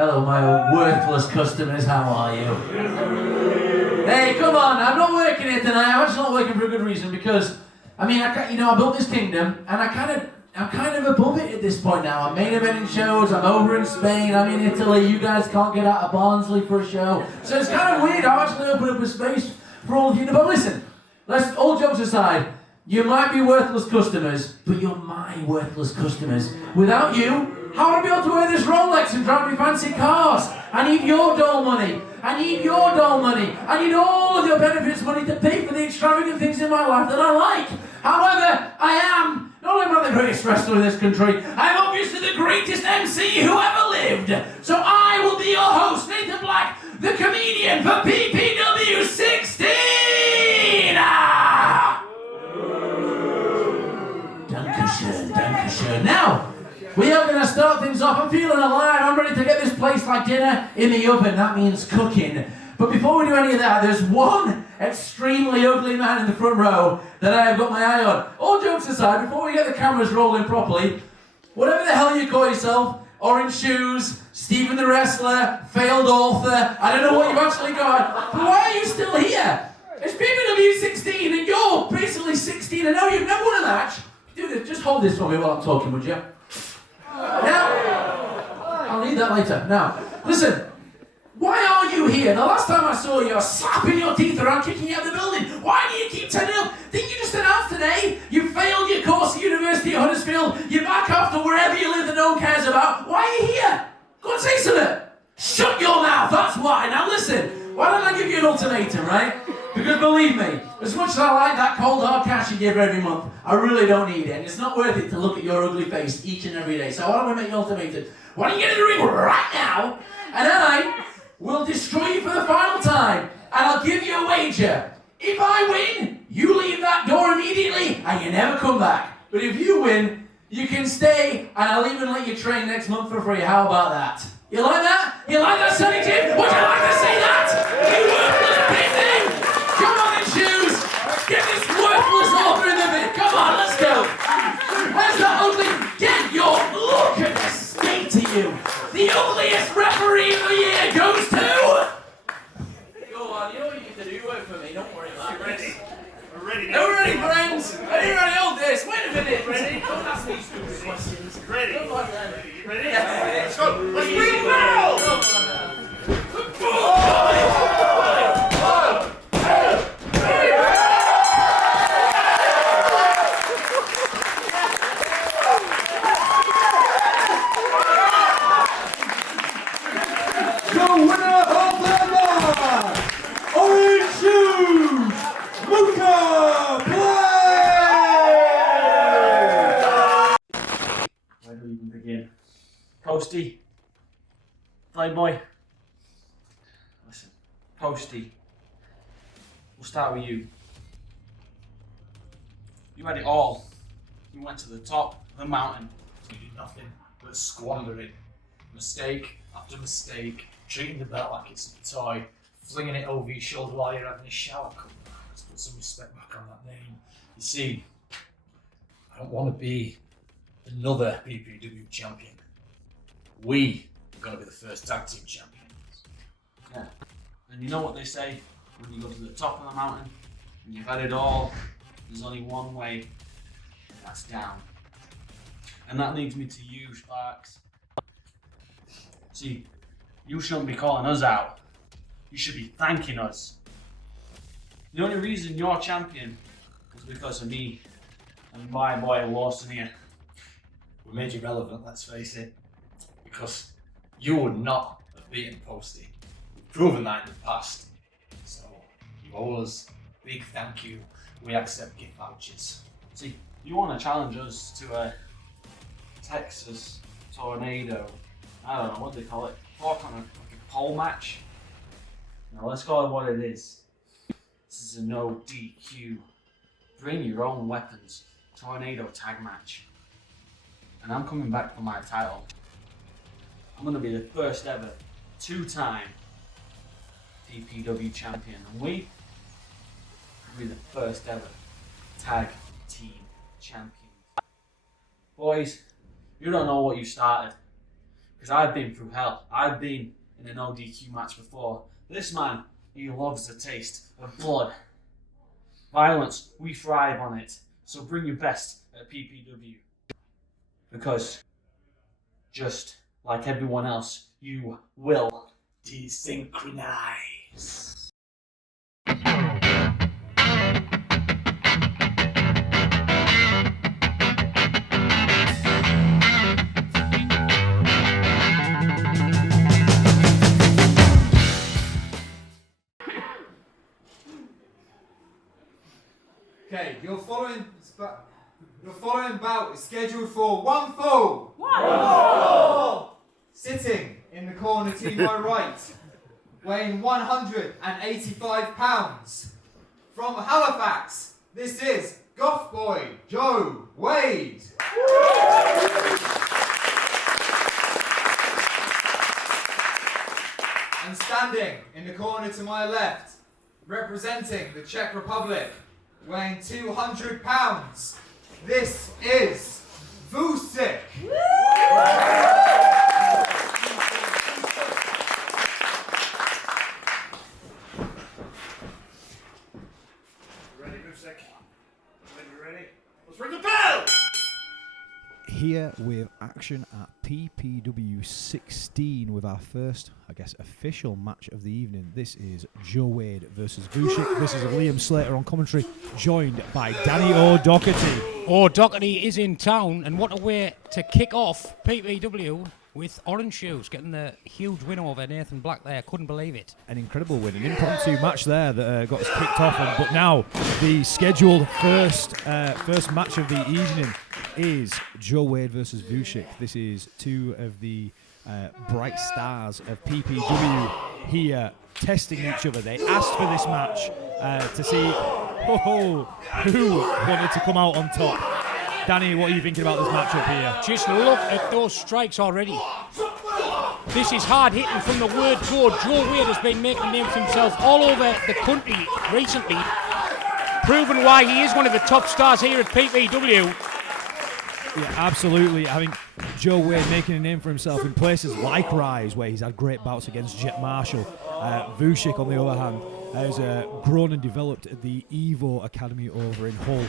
Hello, my worthless customers, how are you? Hey, come on, I'm not working here tonight. I'm actually not working for a good reason because, I built this kingdom and I'm kind of above it at this point now. I'm main eventing shows, I'm over in Spain, I'm in Italy, you guys can't get out of Barnsley for a show. So it's kind of weird, I've actually opened up a space for all of you. But listen, all jokes aside, you might be worthless customers, but you're my worthless customers. Without you, how would I be able to wear this Rolex and drive me fancy cars? I need your dole money. I need your dole money. I need all of your benefits money to pay for the extravagant things in my life that I like. However, I am not only am I the greatest wrestler in this country, I'm obviously the greatest MC who ever lived. So I will be your host, Nathan Black, the comedian for PPW 16! Dankeschön. Now, we are going to start things off. I'm feeling alive. I'm ready to get this place like dinner in the oven. That means cooking. But before we do any of that, there's one extremely ugly man in the front row that I have got my eye on. All jokes aside, before we get the cameras rolling properly, whatever the hell you call yourself, orange shoes, Stephen the wrestler, failed author, I don't know what you've actually got, but why are you still here? It's PPW 16 and you're basically 16 and you've never won a match. Dude, just hold this for me while I'm talking, would you? Now, I'll need that later. Now, listen, why are you here? The last time I saw you, I was slapping your teeth around, kicking you out of the building. Why do you keep turning up? Didn't you just announce today you failed your course at University of Huddersfield? You're back after wherever you live that no one cares about. Why are you here? Go and say something. Shut your mouth, that's why. Now listen, why don't I give you an ultimatum, right? Because believe me, as much as I like that cold hard cash you give every month, I really don't need it. And it's not worth it to look at your ugly face each and every day. So why don't we make you an ultimatum? Why don't you get in the ring right now, and I will destroy you for the final time. And I'll give you a wager. If I win, you leave that door immediately, and you never come back. But if you win, you can stay, and I'll even let you train next month for free. How about that? You like that? You like that, Sonny Jim? Would you like to see that? You worthless pissing! Come on in, shoes! Get this worthless author in the bit! Come on, let's go! Where's that ugly? Get your look at the state to you! The ugliest referee of the year goes to... Go on, you know what you need to do? Work for me, don't worry about it. Ready? We're ready. We're ready, friends! Are you ready? Hold this! Wait a minute! Ready? Don't ask me stupid questions. Ready? Come on, then. Ready? Yeah. Let's go! Let's bring it down! The winner of the match, Orange Shoes, Luca Where do we even begin? Posty, Playboy. Listen, Posty. We'll start with you. You had it all. You went to the top of the mountain. You did nothing but squander it. Mistake after mistake. Treating the belt like it's a toy. Flinging it over your shoulder while you're having a shower. Come on, let's put some respect back on that name. You see, I don't want to be another PPW champion. We are going to be the first tag team champions. Yeah. And you know what they say when you go to the top of the mountain and you've had it all, there's only one way, and that's down. And that leads me to you, Sparks. See, you shouldn't be calling us out. You should be thanking us. The only reason you're champion was because of me and my boy Lawson here. We made you relevant, let's face it, because you would not have beaten Posty. We've proven that in the past. So you owe us a big thank you. We accept gift vouchers. See, you want to challenge us to a Texas tornado, I don't know what they call it, like a pole match. Now let's call it what it is. This is a no DQ, bring your own weapons, tornado tag match. And I'm coming back for my title. I'm going to be the first ever two-time PPW champion, and we will be the first ever tag team champions. Boys, you don't know what you started, Because I've been through hell. I've been in an ODQ match before. This man, he loves the taste of blood. Violence, we thrive on it. So bring your best at PPW. Because, just like everyone else, you will desynchronize. Okay, your following bout is scheduled for one fall. Sitting in the corner to my right, weighing 185 pounds. From Halifax, this is Goth Boy Joe Wade. And standing in the corner to my left, representing the Czech Republic, weighing 200 pounds, this is Vouchik. Ready, Vusyk? Ready? Let's ring the bell! Here with action at PPW 16 with our first, I guess, official match of the evening. This is Joe Wade versus Vouchik. This is Liam Slater on commentary, joined by Danny O'Doherty. O'Doherty is in town, and what a way to kick off PPW with orange shoes, getting the huge win over Nathan Black there. Couldn't believe it. An incredible win, an impromptu match there that got us kicked off. But now the scheduled first match of the evening is Joe Wade versus Vouchik. This is two of the bright stars of PPW here testing each other. They asked for this match to see who wanted to come out on top. Danny, what are you thinking about this matchup here? Just look at those strikes already. This is hard hitting from the word go. Joe Wade has been making a name for himself all over the country recently, proving why he is one of the top stars here at PPW. Yeah, absolutely. I think Joe Wade making a name for himself in places like Rise, where he's had great bouts against Jet Marshall. Vouchik, on the other hand, has grown and developed at the Evo Academy over in Hull.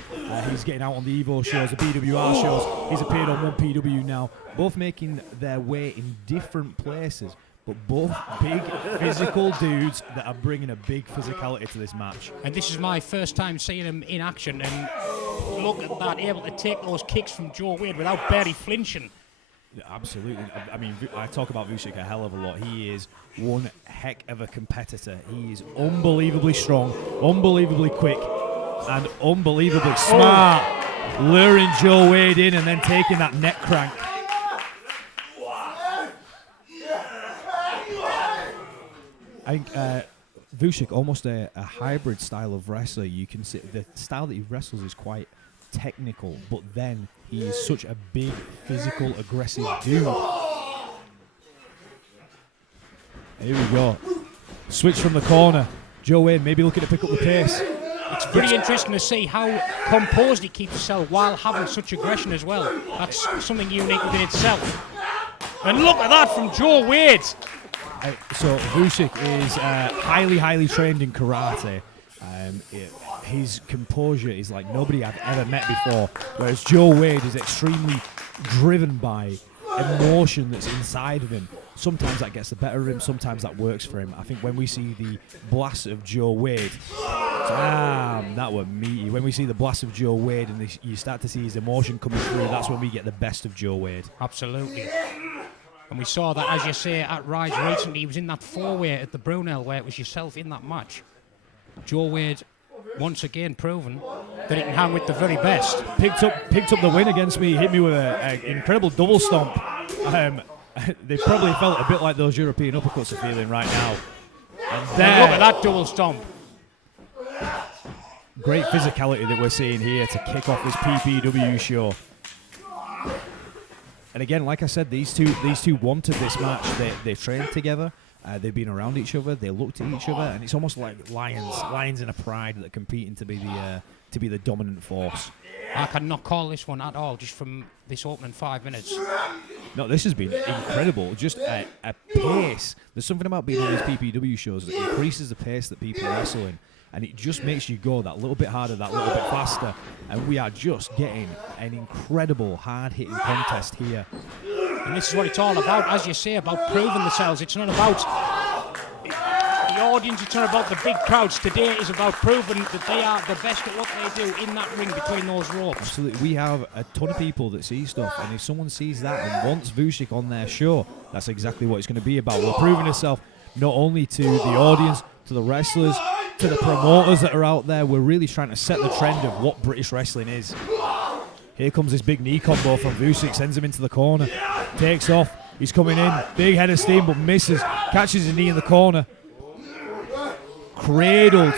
He's getting out on the Evo shows, the BWR shows. He's appeared on 1PW now, both making their way in different places, but both big physical dudes that are bringing a big physicality to this match. And this is my first time seeing him in action, and look at that, able to take those kicks from Joe Wade without barely flinching. Absolutely. I mean, I talk about Vouchik a hell of a lot. He is one heck of a competitor. He is unbelievably strong, unbelievably quick, and unbelievably smart. Luring Joe Wade in and then taking that neck crank. I think Vouchik, almost a hybrid style of wrestler. You can see the style that he wrestles is quite technical, but then he is such a big, physical, aggressive dude. Here we go. Switch from the corner. Joe Wade maybe looking to pick up the pace. It's pretty interesting to see how composed he keeps himself while having such aggression as well. That's something unique within itself. And look at that from Joe Wade. So Vouchik is highly, highly trained in karate. His composure is like nobody I've ever met before, whereas Joe Wade is extremely driven by emotion that's inside of him. Sometimes that gets the better of him, sometimes that works for him. I think when we see the blast of Joe Wade, damn, that were meaty. When we see the blast of Joe Wade and you start to see his emotion coming through, that's when we get the best of Joe Wade. Absolutely. And we saw that, as you say, at Rise recently. He was in that four-way at the Brunel where it was yourself in that match. Joe Wade, once again, proven that he can hang with the very best. Picked up the win against me, hit me with an incredible double stomp. They probably felt a bit like those European uppercuts are feeling right now. And look at that double stomp. Great physicality that we're seeing here to kick off this PPW show. And again, like I said, these two wanted this match. They trained together. They've been around each other. They looked at each other, and it's almost like lions in a pride that are competing to be the dominant force. I cannot call this one at all, just from this opening 5 minutes. No, this has been incredible. Just a pace. There's something about being on these PPW shows that increases the pace that people wrestle in, and it just makes you go that little bit harder, that little bit faster. And we are just getting an incredible hard-hitting contest here. And this is what it's all about, as you say, about proving themselves. It's not about the audience, it's not about the big crowds. Today is about proving that they are the best at what they do in that ring between those ropes. Absolutely. We have a ton of people that see stuff, and if someone sees that and wants Vouchik on their show, that's exactly what it's going to be about. We're proving ourselves not only to the audience, to the wrestlers, to the promoters that are out there. We're really trying to set the trend of what British wrestling is. Here comes this big knee combo from Vouchik, sends him into the corner, takes off, he's coming in, big head of steam but misses, catches his knee in the corner, cradled,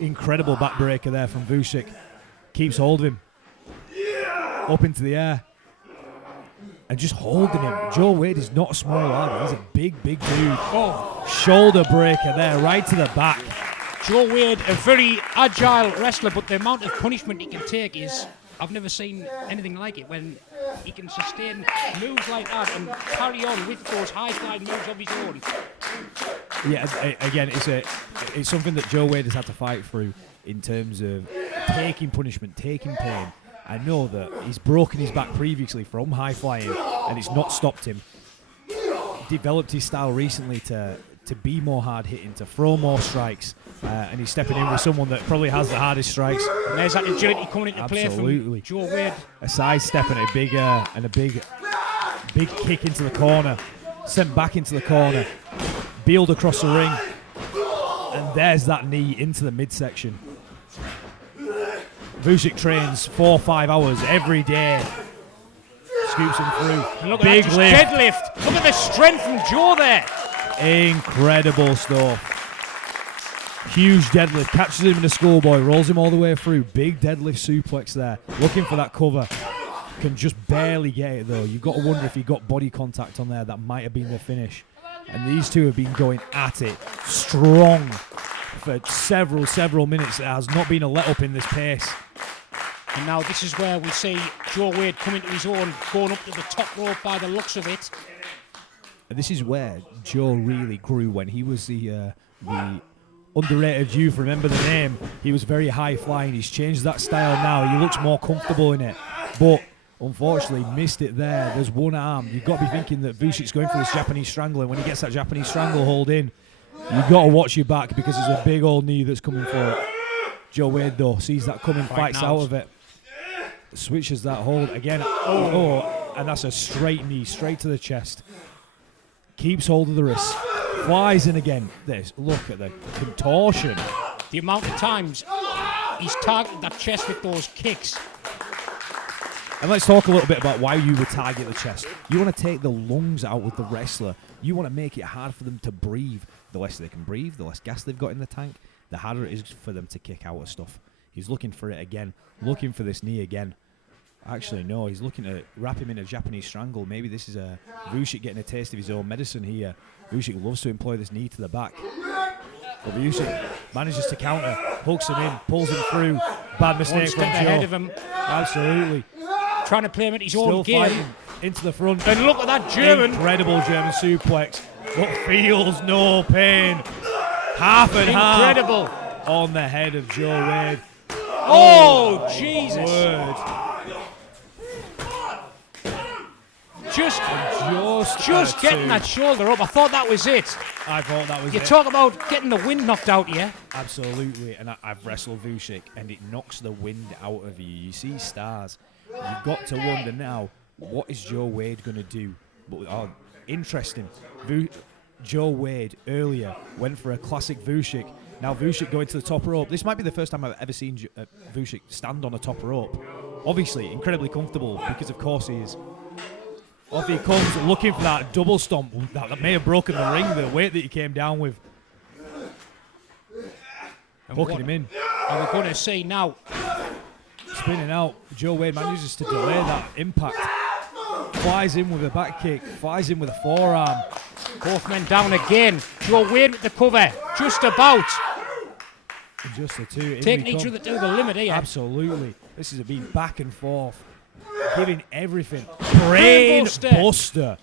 incredible backbreaker there from Vouchik, keeps hold of him, up into the air, and just holding him. Joe Wade is not a small lad, he's a big dude. Shoulder breaker there, right to the back. Joe Wade, a very agile wrestler, but the amount of punishment he can take is, I've never seen anything like it, when he can sustain moves like that and carry on with those high-flying moves of his own. Yeah, again, it's something that Joe Wade has had to fight through in terms of taking punishment, taking pain. I know that he's broken his back previously from high-flying, and it's not stopped him. Developed his style recently to be more hard-hitting, to throw more strikes, and he's stepping in with someone that probably has the hardest strikes. And there's that agility coming into play from Joe Wade. A sidestep and a big kick into the corner, sent back into the corner, beeled across the ring, and there's that knee into the midsection. Vouchik trains 4 or 5 hours every day. Scoops him through. And look big at that, lift. deadlift. Look at the strength from Joe there. Incredible stuff. Huge deadlift. Catches him in a schoolboy. Rolls him all the way through. Big deadlift suplex there. Looking for that cover. Can just barely get it though. You've got to wonder if he got body contact on there. That might have been the finish. And these two have been going at it strong for several minutes. There has not been a let up in this pace. And now this is where we see Joe Wade coming to his own, going up to the top rope by the looks of it. And this is where Joe really grew when he was the underrated youth. Remember the name? He was very high flying. He's changed that style now. He looks more comfortable in it. But unfortunately missed it there. There's one arm. You've got to be thinking that Vouchik's going for this Japanese strangler. And when he gets that Japanese stranglehold in, you've got to watch your back because there's a big old knee that's coming for it. Joe Wade though sees that coming, fights out of it. Switches that hold again. And that's a straight knee, straight to the chest. Keeps hold of the wrist. Flies in again. Look at the contortion. The amount of times he's targeted that chest with those kicks. And let's talk a little bit about why you would target the chest. You want to take the lungs out with the wrestler. You want to make it hard for them to breathe. The less they can breathe, the less gas they've got in the tank, the harder it is for them to kick out of stuff. He's looking for it again, looking for this knee again. Actually, no, he's looking to wrap him in a Japanese strangle. Maybe this is a Vouchik getting a taste of his own medicine here. Vouchik loves to employ this knee to the back. But Vouchik manages to counter, hooks him in, pulls him through. Bad mistake from Joe. Ahead of him. Absolutely. Trying to play him at his Still own game. fighting into the front. And look at that German. Incredible German suplex. But feels no pain. Half and Incredible. half on the head of Joe Wade. Oh, Jesus. Word. Just getting that shoulder up. I thought that was it. I thought that was You it. talk about getting the wind knocked out of you. Absolutely. And I've wrestled Vouchik and it knocks the wind out of you. You see stars. You've got to wonder now, what is Joe Wade going to do? But interesting. Joe Wade earlier went for a classic Vouchik. Now Vouchik going to the top rope. This might be the first time I've ever seen Vouchik stand on a top rope. Obviously, incredibly comfortable because of course he is. Off he comes looking for that double stomp that may have broken the ring, the weight that he came down with. Hooking him in. And we're going to see now. Spinning out. Joe Wade manages to delay that impact. Flies in with a back kick. Flies in with a forearm. Both men down again. Joe Wade with the cover. Just about. And just the two. Taking each other to the limit here. Absolutely. This has been back and forth. giving everything. Brain Buster. buster.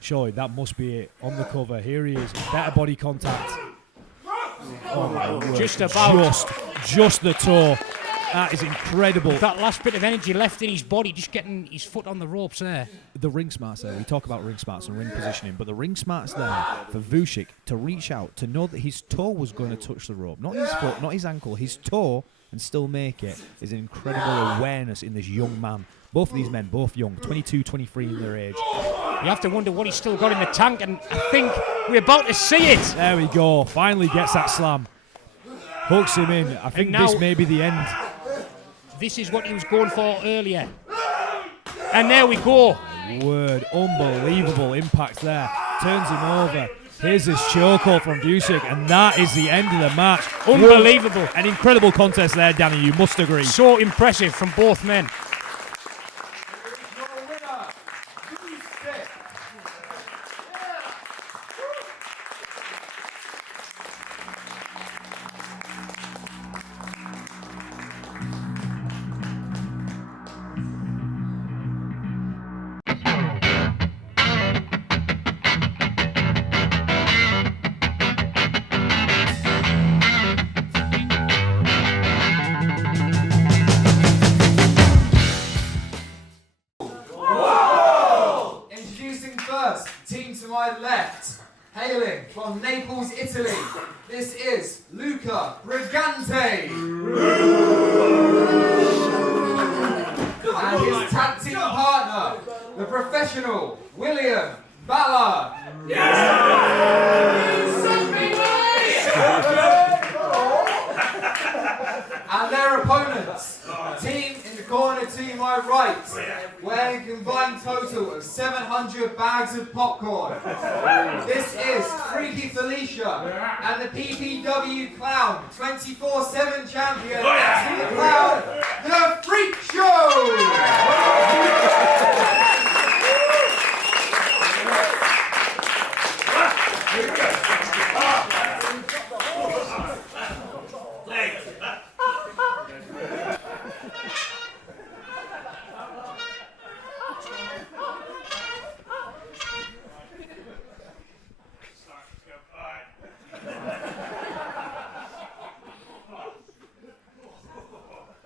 Surely that must be it. On the cover, here he is. Better body contact. Oh my word. Just about. Just the toe. That is incredible. That last bit of energy left in his body, just getting his foot on the ropes there. The ring smarts there. We talk about ring smarts and ring positioning, but the ring smarts there for Vouchik to reach out, to know that his toe was going to touch the rope. Not his foot, not his ankle, his toe, and still make it is an incredible awareness in this young man. Both of these men, both young, 22, 23 in their age. You have to wonder what he's still got in the tank, and I think we're about to see it. There we go. Finally gets that slam. Hooks him in. I think this may be the end. This is what he was going for earlier. And there we go. Word. Unbelievable impact there. Turns him over. Here's this chokehold from Vusyk, and that is the end of the match. Unbelievable. An incredible contest there, Danny. You must agree. So impressive from both men. Hailing from Naples, Italy, this is Luca Brigante. And his tag team partner, the professional William Ballard. And their opponents, team in the corner to my right, weighing a combined total of 700 bags of popcorn. This is Freaky Felicia and the PPW Clown 24/7 champion, the Clown, the Freak Show!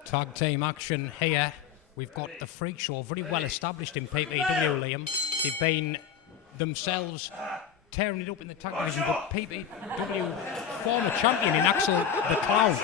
Tag team action here. We've got the Freak Show very well established in PPW, Liam. They've been themselves tearing it up in the tag division, but PPW former champion in Axel the Clown.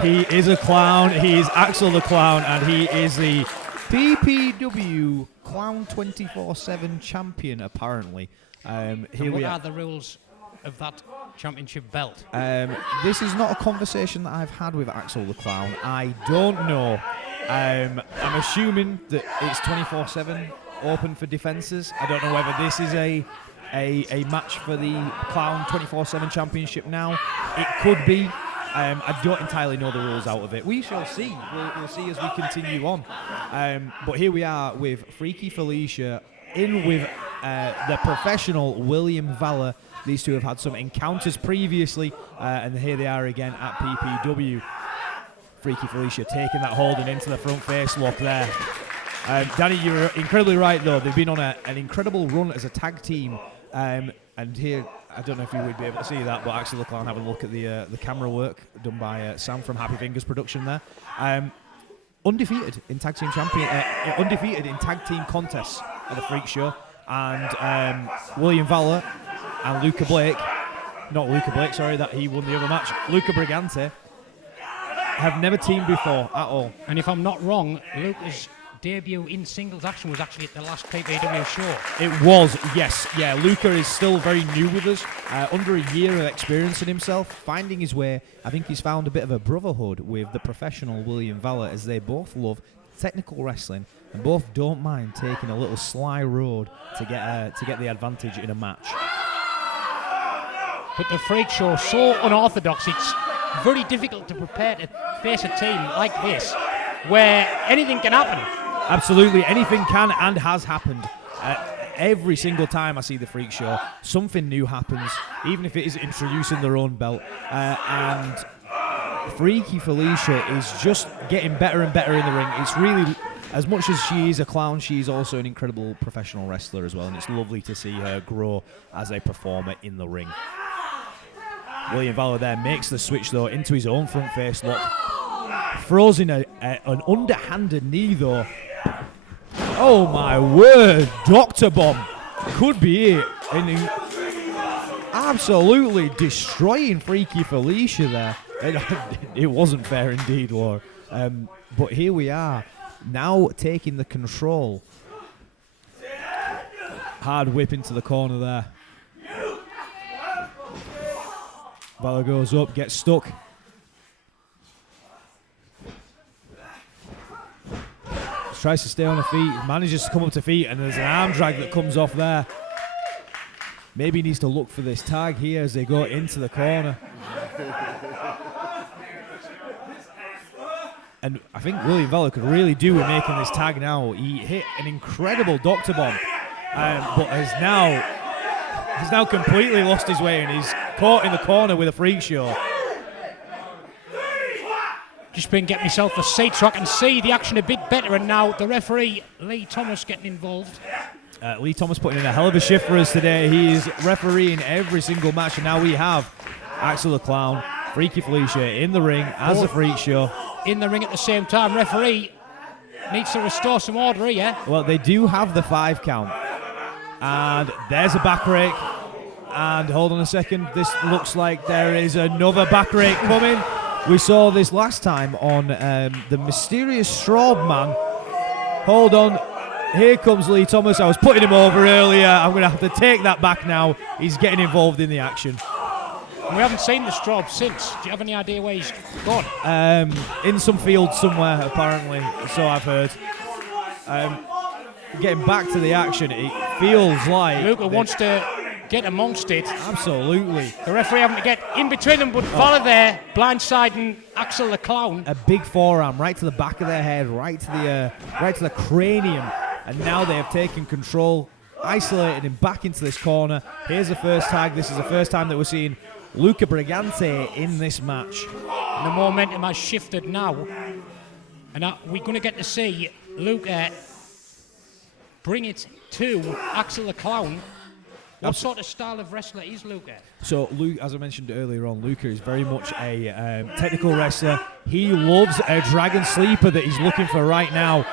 He is a clown. He is Axel the Clown, and he is the PPW Clown 24/7 champion, apparently. Here what are the rules of that championship belt? This is not a conversation that I've had with Axel the Clown. I don't know. I'm assuming that it's 24/7 open for defences. I don't know whether this is a match for the Clown 24/7 championship now. It could be. I don't entirely know the rules out of it. We shall see. We'll see as we continue on. But here we are with Freaky Felicia in with the professional William Valor. These two have had some encounters previously, and here they are again at PPW. Freaky Felicia taking that holding into the front face lock there. Danny, you're incredibly right, though. They've been on an incredible run as a tag team. And here, I don't know if you would be able to see that, but Axel the Clown having a look at the camera work done by Sam from Happy Fingers Production there. Undefeated in tag team undefeated in tag team contests at the Freak Show. And William Valor and Luca Blake, that he won the other match. Luca Brigante have never teamed before at all. And if I'm not wrong, Luca's debut in singles action was actually at the last PPW show. It was, yes. Yeah, Luca is still very new with us, under a year of experience in himself, finding his way. I think he's found a bit of a brotherhood with the professional William Valor, as they both love technical wrestling and both don't mind taking a little sly road to get the advantage in a match. But the Freak Show, so unorthodox, it's very difficult to prepare to face a team like this, where anything can happen. Absolutely, anything can and has happened. Every single time I see the Freak Show, something new happens, even if it is introducing their own belt. And Freaky Felicia is just getting better and better in the ring. It's really, as much as she is a clown, she's also an incredible professional wrestler as well, and it's lovely to see her grow as a performer in the ring. William Valor there makes the switch though into his own front face lock. Throws in an underhanded knee though. Oh my word, Dr. Bomb could be it. And absolutely destroying Freaky Felicia there. It wasn't fair indeed, Laura. But here we are, now taking the control. Hard whip into the corner there. Valor goes up, gets stuck. Tries to stay on her feet, manages to come up to feet, and there's an arm drag that comes off there. Maybe he needs to look for this tag here as they go into the corner. And I think William Valor could really do with making this tag now. He hit an incredible Dr. Bomb, but has now completely lost his way, and he's caught in the corner with a Freak Show. Just been getting myself a seat so I can see the action a bit better, and now the referee Lee Thomas getting involved. Lee Thomas putting in a hell of a shift for us today. He is refereeing every single match, and now we have Axel the Clown, Freaky Felicia in the ring as a Freak Show. In the ring at the same time. Referee needs to restore some order here. Well, they do have the 5 count. And there's a back rake. And hold on a second, this looks like there is another back rake coming. We saw this last time on the mysterious Straub man. Hold on. Here comes Lee Thomas. I was putting him over earlier. I'm going to have to take that back now. He's getting involved in the action. We haven't seen the Straub since. Do you have any idea where he's gone? In some field somewhere, apparently. So I've heard. Getting back to the action, it feels like... Luca wants to get amongst it. Absolutely. The referee having to get in between them, but Valor there, blindsiding Axel the Clown. A big forearm right to the back of their head, right to the cranium, and now they have taken control, isolated him back into this corner. Here's the first tag. This is the first time that we're seeing Luca Brigante in this match. And the momentum has shifted now, and we're going to get to see Luca bring it to Axel the Clown. What sort of style of wrestler is Luca? So, Luke, as I mentioned earlier on, Luca is very much a technical wrestler. He loves a Dragon Sleeper that he's looking for right now.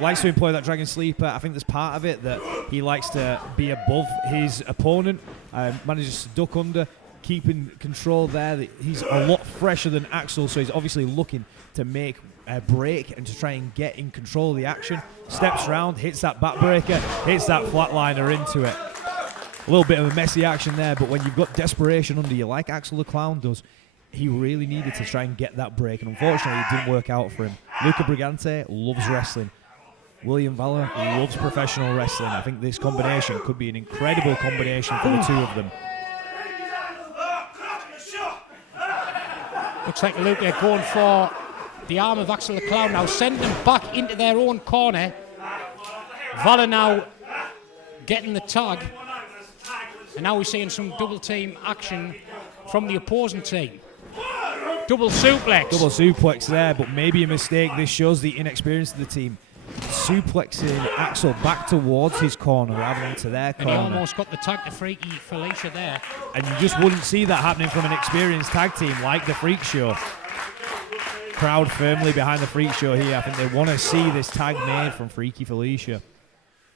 Likes to employ that Dragon Sleeper. I think there's part of it that he likes to be above his opponent. Manages to duck under, keeping control there. He's a lot fresher than Axel, so he's obviously looking to make a break and to try and get in control of the action. Steps round, hits that backbreaker, hits that flatliner into it. A little bit of a messy action there, but when you've got desperation under you, like Axel the Clown does, he really needed to try and get that break, and unfortunately it didn't work out for him. Luca Brigante loves wrestling. William Valor loves professional wrestling. I think this combination could be an incredible combination for the two of them. Looks like Luca going for the arm of Axel the Clown now, sending them back into their own corner. Valor now getting the tag. And now we're seeing some double team action from the opposing team. Double suplex. Double suplex there, but maybe a mistake. This shows the inexperience of the team. Suplexing Axel back towards his corner rather than to their corner. And he almost got the tag to Freaky Felicia there. And you just wouldn't see that happening from an experienced tag team like the Freak Show. Crowd firmly behind the Freak Show here. I think they want to see this tag made from Freaky Felicia.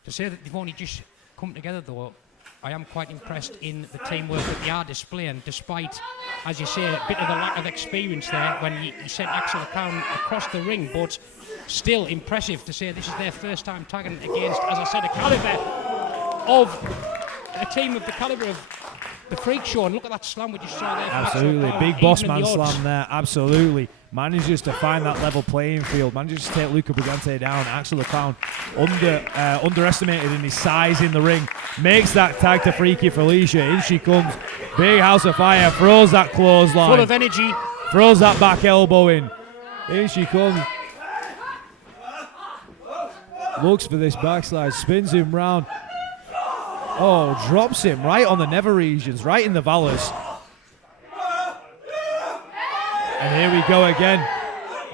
To say that they've only just come together though, I am quite impressed in the teamwork that they are displaying, despite, as you say, a bit of a lack of experience there when you sent Axel the Clown across the ring, but still impressive to say this is their first time tagging against, as I said, a team of the calibre of the Freak Show. And look at that slam we just saw there. Absolutely, big boss man slam there, absolutely. Manages to find that level playing field, manages to take Luca Brigante down. Axel the Clown underestimated in his size in the ring, makes that tag to Freaky Felicia. In she comes, big house of fire, throws that clothesline. Full of energy. Throws that back elbow in. In she comes. Looks for this backslide, spins him round. Oh, drops him right on the nether regions, right in the valors. And here we go again.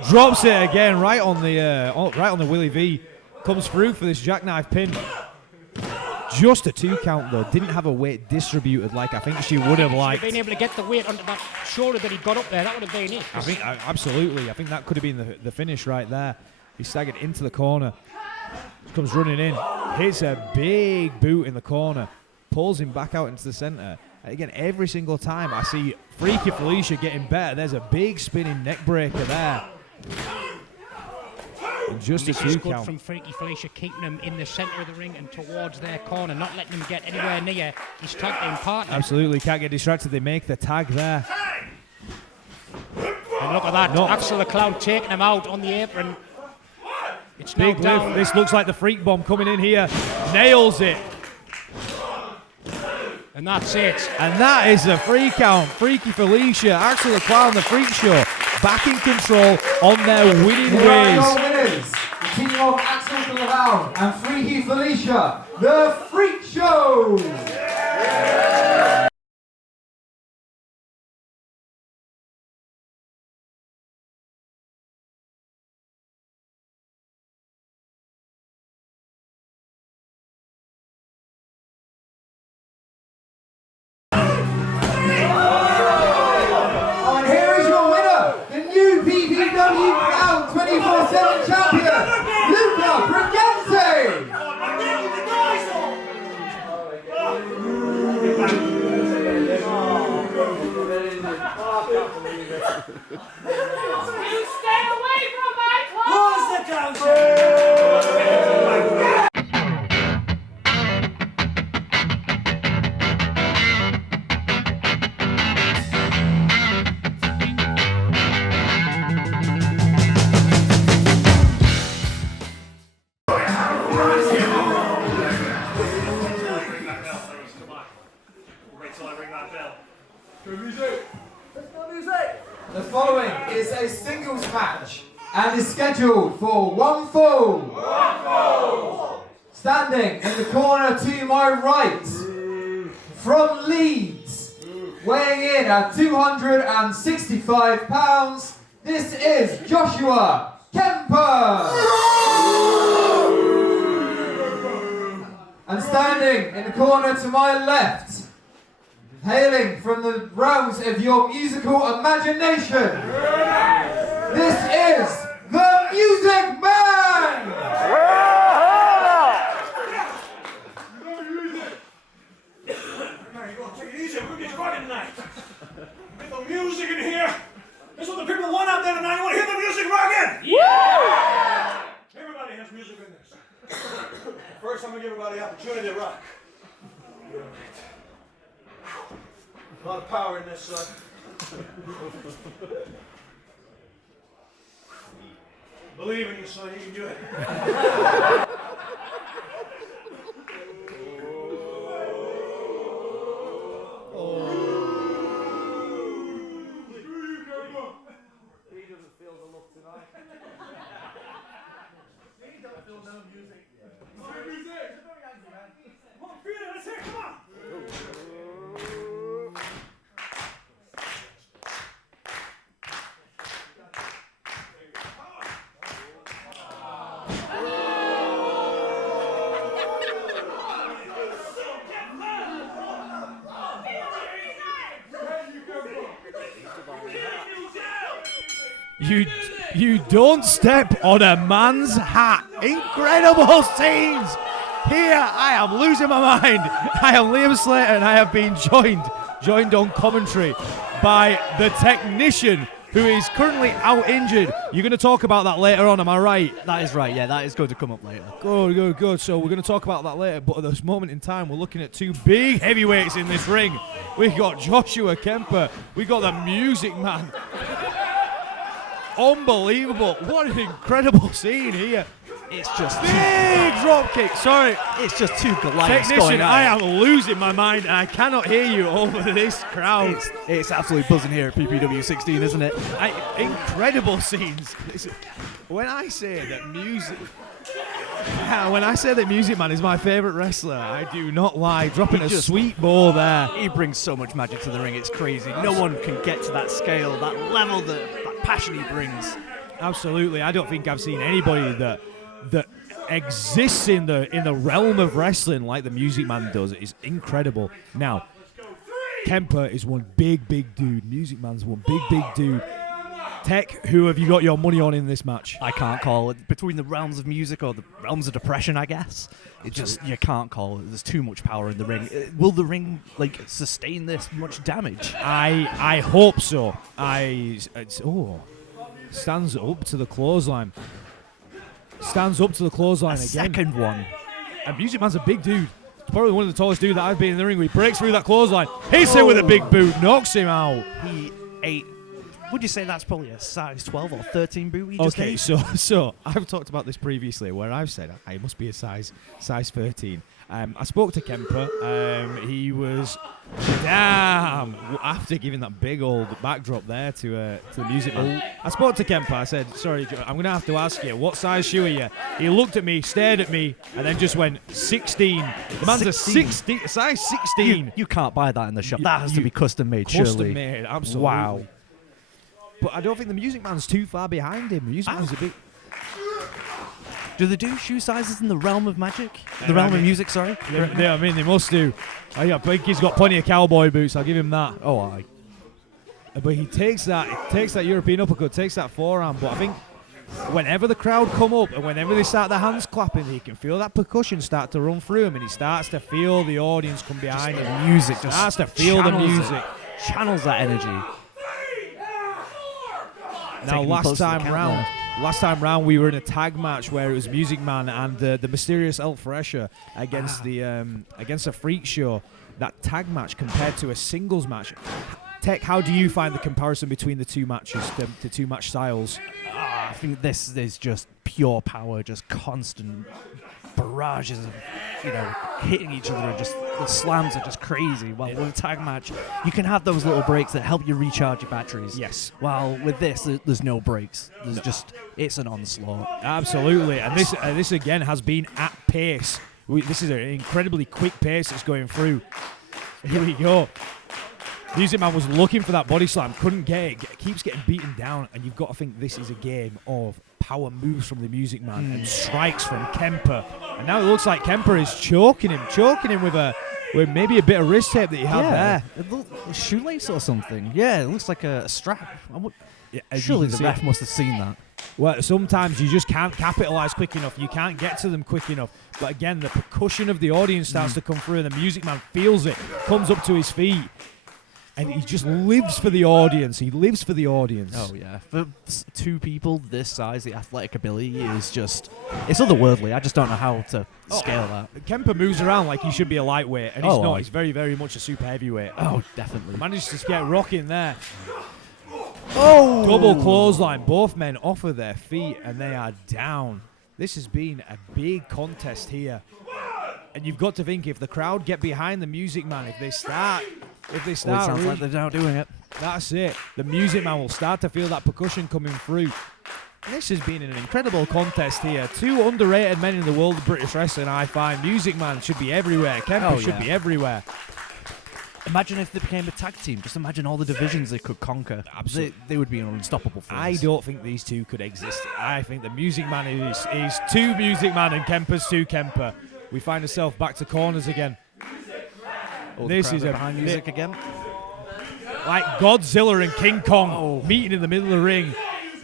Drops it again, right on the Willie V. Comes through for this jackknife pin. Just a 2 count though. Didn't have a weight distributed like I think she would have liked. Being able to get the weight onto that shoulder that he got up there, that would have been it. I think absolutely. I think that could have been the finish right there. He staggered into the corner. Comes running in. Hits a big boot in the corner. Pulls him back out into the center. Again, every single time I see Freaky Felicia getting better. There's a big spinning neck breaker there. And just a 2 count. From Freaky Felicia, keeping him in the center of the ring and towards their corner, not letting him get anywhere near his tag team partner. Absolutely, can't get distracted. They make the tag there. And look at that, Axel the Clown taking him out on the apron. It's big lift. This looks like the freak bomb coming in here. Nails it. And that's it. And that is a 3 count. Freaky Felicia, Axel the Clown, the Freak Show, back in control on their winning ways. Here are your winners. The team of Axel the Clown and Freaky Felicia, the Freak Show. And here is your winner, the new PPW 24/7 champion, Luca Brigante. You stay away from my club! Who's the counter? The following is a singles match and is scheduled for 1 fall. Standing in the corner to my right, from Leeds, weighing in at 265 pounds, this is Joshua Kemper. And standing in the corner to my left, hailing from the realms of your musical imagination, this is the Music Man! Take it easy, we're going to get running tonight. Get the music in here. That's what the people want out there tonight. You want to hear the music rocking? Yeah! Everybody has music in this. First, I'm going to give everybody the opportunity to rock. A lot of power in this, son. Believe in you, son. You can do it. He doesn't feel the look tonight. He doesn't feel no music. Come on, music! Come on, feel it. Let's hear it. Come on. You don't step on a man's hat. Incredible scenes. Here I am losing my mind. I am Liam Slater and I have been joined on commentary by the technician who is currently out injured. You're going to talk about that later on, am I right? That is right, yeah, that is going to come up later. Good. So we're going to talk about that later, but at this moment in time, we're looking at 2 big heavyweights in this ring. We've got Joshua Kemper. We've got the Music Man. Unbelievable. What an incredible scene here. It's just big drop kick. Sorry. It's just 2 Goliaths Technician, going on. I am losing my mind and I cannot hear you over this crowd. It's absolutely buzzing here at PPW 16, isn't it? Incredible scenes. When I say that music... When I say that Music Man is my favourite wrestler, I do not lie. Dropping a sweet ball there. He brings so much magic to the ring, it's crazy. No one can get to that scale, that level, that passion he brings. Absolutely. I don't think I've seen anybody that exists in the realm of wrestling like the Music Man does. It's incredible. Now, Kemper is one big dude. Music Man's one big dude. Tech, who have you got your money on in this match? I can't call it. Between the realms of music or the realms of depression, I guess. It just, you can't call it. There's too much power in the ring. Will the ring, like, sustain this much damage? I hope so. Stands up to the clothesline. Stands up to the clothesline again. Second one. And Music Man's a big dude. Probably one of the tallest dudes that I've been in the ring. He breaks through that clothesline. Hits it with a big boot. Knocks him out. He ate. Would you say that's probably a size 12 or 13 boot he just Okay, ate? so I've talked about this previously where I've said I must be a size 13. I spoke to Kemper. He was after giving that big old backdrop there to the Music Man. I spoke to Kemper. I said, sorry, I'm going to have to ask you, what size shoe are you? He looked at me, stared at me, and then just went, 16. The man's a 16, size 16. You can't buy that in the shop. That has to be custom made, surely. Custom made, absolutely. Wow. But I don't think the Music Man's too far behind him. The Music Man's a bit... Do they do shoe sizes in the realm of magic? The realm of music, sorry? Yeah, I mean, they must do. I think he's got plenty of cowboy boots. I'll give him that. Oh, aye. But he takes that European uppercut, takes that forearm. But I think whenever the crowd come up and whenever they start their hands clapping, he can feel that percussion start to run through him, and he starts to feel the audience come behind him. The music just starts to feel the music. Channels that energy. Now, last time round, we were in a tag match where it was Music Man and the mysterious El Fresher against against a freak show. That tag match compared to a singles match. Tech, how do you find the comparison between the two matches, the two match styles? I think this is just pure power, just constant barrages of, hitting each other. Just the slams are just crazy. While with a tag match, you can have those little breaks that help you recharge your batteries. Yes. While with this, there's no breaks. There's it's an onslaught. Absolutely, and this again has been at pace. This is an incredibly quick pace that's going through. Here we go. Music Man was looking for that body slam, couldn't get it, keeps getting beaten down, and you've got to think this is a game of power moves from the Music Man and strikes from Kemper. And now it looks like Kemper is choking him with maybe a bit of wrist tape that he had there. It looks a shoelace or something. Yeah, it looks like a strap. Yeah, surely the ref must have seen that. Well, sometimes you just can't capitalize quick enough. You can't get to them quick enough. But again, the percussion of the audience starts to come through, and the Music Man feels it, comes up to his feet. And he just lives for the audience. He lives for the audience. Oh, yeah. For two people this size, the athletic ability is just... It's otherworldly. I just don't know how to scale that. Kemper moves around like he should be a lightweight, and he's not. He's very, very much a super heavyweight. Oh, definitely. Managed to get rocking there. Oh! Double clothesline. Both men off of their feet, and they are down. This has been a big contest here. And you've got to think, if the crowd get behind the Music Man, if they start... it sounds like they're now doing it. That's it. The Music Man will start to feel that percussion coming through. This has been an incredible contest here. Two underrated men in the world of British wrestling, I find. Music Man should be everywhere. Kemper should be everywhere. Imagine if they became a tag team. Just imagine all the divisions they could conquer. Absolutely. They would be an unstoppable force. I don't think these two could exist. I think the Music Man is two Music Man and Kemper's two Kemper. We find ourselves back to corners again. This is behind music again. Like Godzilla and King Kong meeting in the middle of the ring.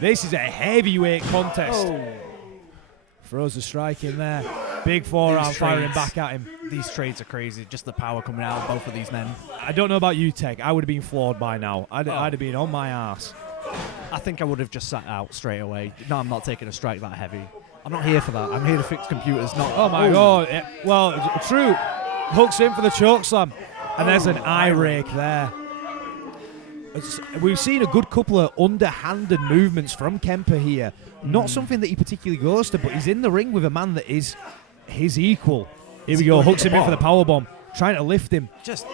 This is a heavyweight contest. Throws a strike in there. Big forearm firing back at him. These trades are crazy. Just the power coming out of both of these men. I don't know about you, Tech. I would have been floored by now. I'd have been on my ass. I think I would have just sat out straight away. No, I'm not taking a strike that heavy. I'm not here for that. I'm here to fix computers, not... Oh, my God. Yeah, well, true. Hooks in for the choke slam. And there's an eye rake there. We've seen a good couple of underhanded movements from Kemper here. Not something that he particularly goes to, but he's in the ring with a man that is his equal. Here we go. Hooks him in for the powerbomb. Trying to lift him. Just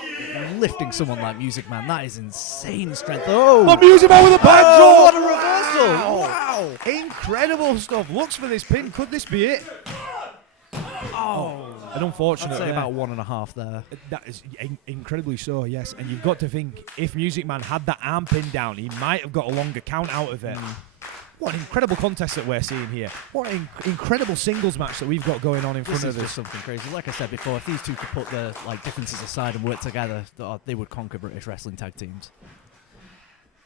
lifting someone like Music Man, that is insane strength. Oh! The Music Man with a backdrop! Oh, what a reversal! Wow! Incredible stuff. Looks for this pin. Could this be it? And unfortunately, I'd say about 1.5 there. That is incredibly so, yes. And you've got to think, if Music Man had that arm pinned down, he might have got a longer count out of it. What an incredible contest that we're seeing here. What an incredible singles match that we've got going on in front of us. This is just something crazy. Like I said before, if these two could put their differences aside and work together, they would conquer British wrestling tag teams.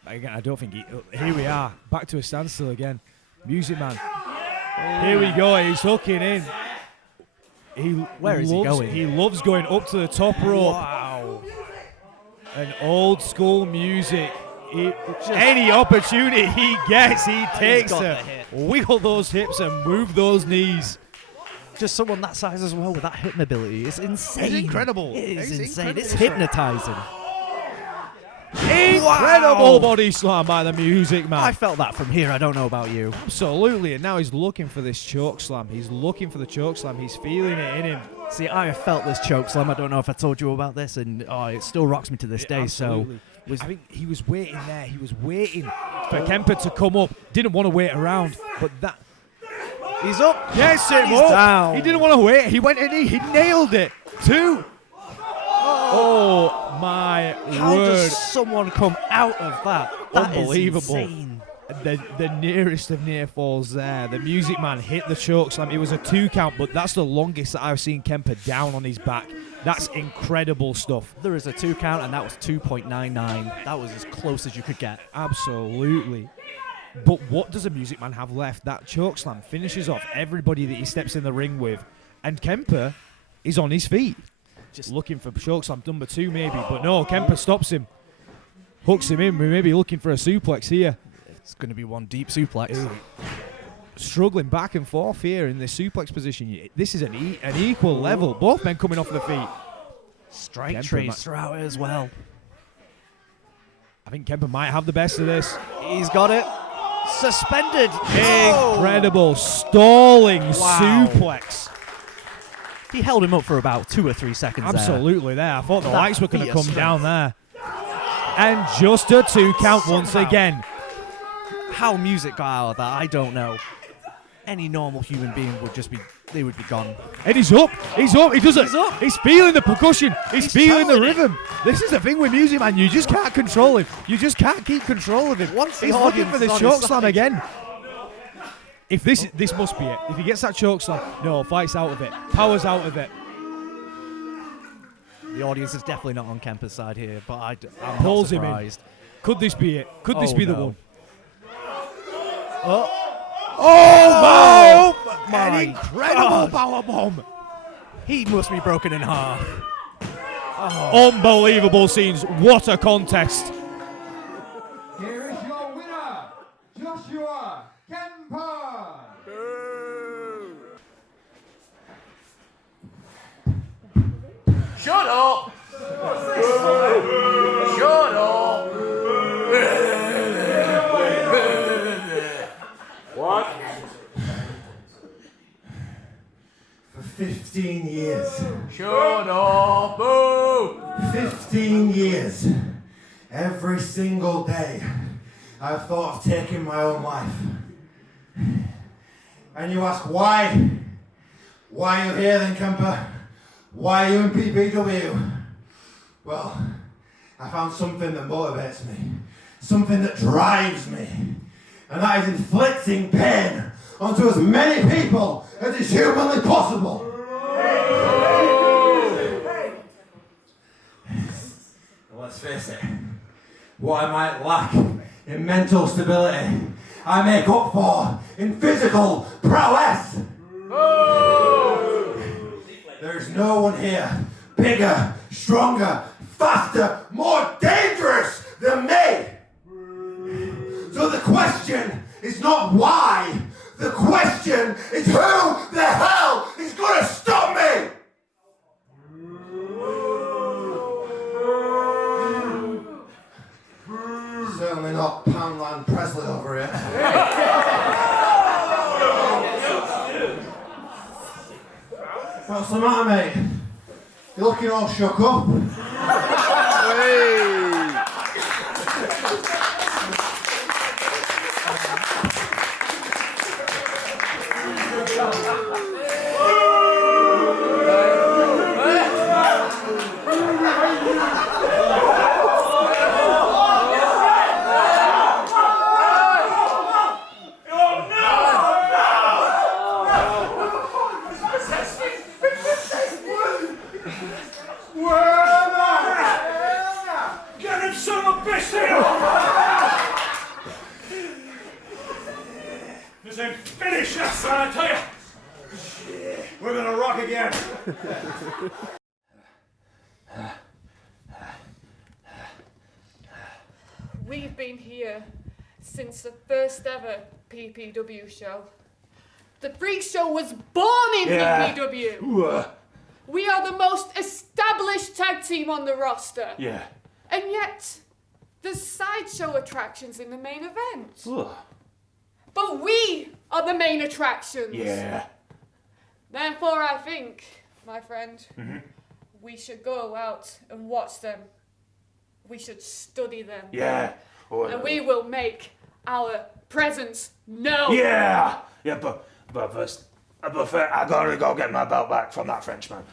Again, I don't think here we are, back to a standstill again. Music Man. Here we go, he's hooking in. Where is he going? He loves going up to the top rope. Wow. An old school music. Any opportunity he gets, he takes it. Wiggle those hips and move those knees. Just someone that size as well with that hip mobility. It's insane. It's incredible. It is It's insane. incredible. It's hypnotizing. Incredible body slam by the Music Man. I felt that from here. I don't know about you. Absolutely. And now he's looking for this choke slam. He's looking for the choke slam. He's feeling it in him. See, I have felt this choke slam. I don't know if I told you about this, and it still rocks me to this day. Absolutely. So, I think he was waiting there. He was waiting for Kemper to come up. Didn't want to wait around, but that. He's up. Yes, him He's up. down. He didn't want to wait. He went in. He nailed it. 2. Oh my How word! does someone come out of that? That is Unbelievable. insane. The nearest of near falls there. The Music Man hit the choke slam. It was a 2 count, but that's the longest that I've seen Kemper down on his back. That's incredible stuff. There is a 2 count, and that was 2.99. That was as close as you could get. Absolutely. But what does a Music Man have left? That choke slam finishes off everybody that he steps in the ring with. And Kemper is on his feet. Just looking for choke slam number 2 maybe. But no, Kemper stops him. Hooks him in. We may be looking for a suplex here. It's going to be one deep suplex. Struggling back and forth here in this suplex position. This is an equal level. Both men coming off the feet. Strike Kemper trace throughout it as well. I think Kemper might have the best of this. He's got it. Suspended. Incredible stalling suplex. He held him up for about 2 or 3 seconds. Absolutely there. I thought the That lights were going to feat come of down there. And just a 2 count once again. How music got out of that, I don't know. Any normal human being would they would be gone. And he's up. He does it. He's up. He's feeling the percussion. He's feeling the telling it. rhythm. This is the thing with Music Man. You just can't control him. You just can't keep control of him. Once the he's looking for the audience is on choke his slam side. again. If this must be it. If he gets that choke slam, no, fight's out of it. Power's out of it. The audience is definitely not on Kemper's side here, but I'm Pulls not him in. surprised. Could this be it? Could this Oh, be the no. one? Oh An my incredible God. power bomb. He must be broken in half. Unbelievable scenes. What a contest. Here is your winner, Joshua Kemper. Shut up! Shut up! What? For 15 years. Shut up! Boo! 15 years. Every single day, I've thought of taking my own life. And you ask why? Why are you here then, Kemper? Why are you in PPW? Well, I found something that motivates me. Something that drives me. And that is inflicting pain onto as many people as is humanly possible. Let's face it, what I might lack in mental stability, I make up for in physical prowess. There's no one here bigger, stronger, faster, more dangerous than me. So the question is not why, the question is who the hell is gonna stop me? Certainly not Poundland Presley over here. What's the matter, mate? You're looking all shook up. We're gonna rock again. We've been here since the first ever PPW show. The Freak Show was born in PPW. We are the most established tag team on the roster. Yeah. And yet, there's sideshow attractions in the main event. But we are the main attractions. Yeah. Therefore, I think, my friend, we should go out and watch them. We should study them. Yeah. And we will make our presence known. Yeah. Yeah, but first, I gotta go get my belt back from that Frenchman.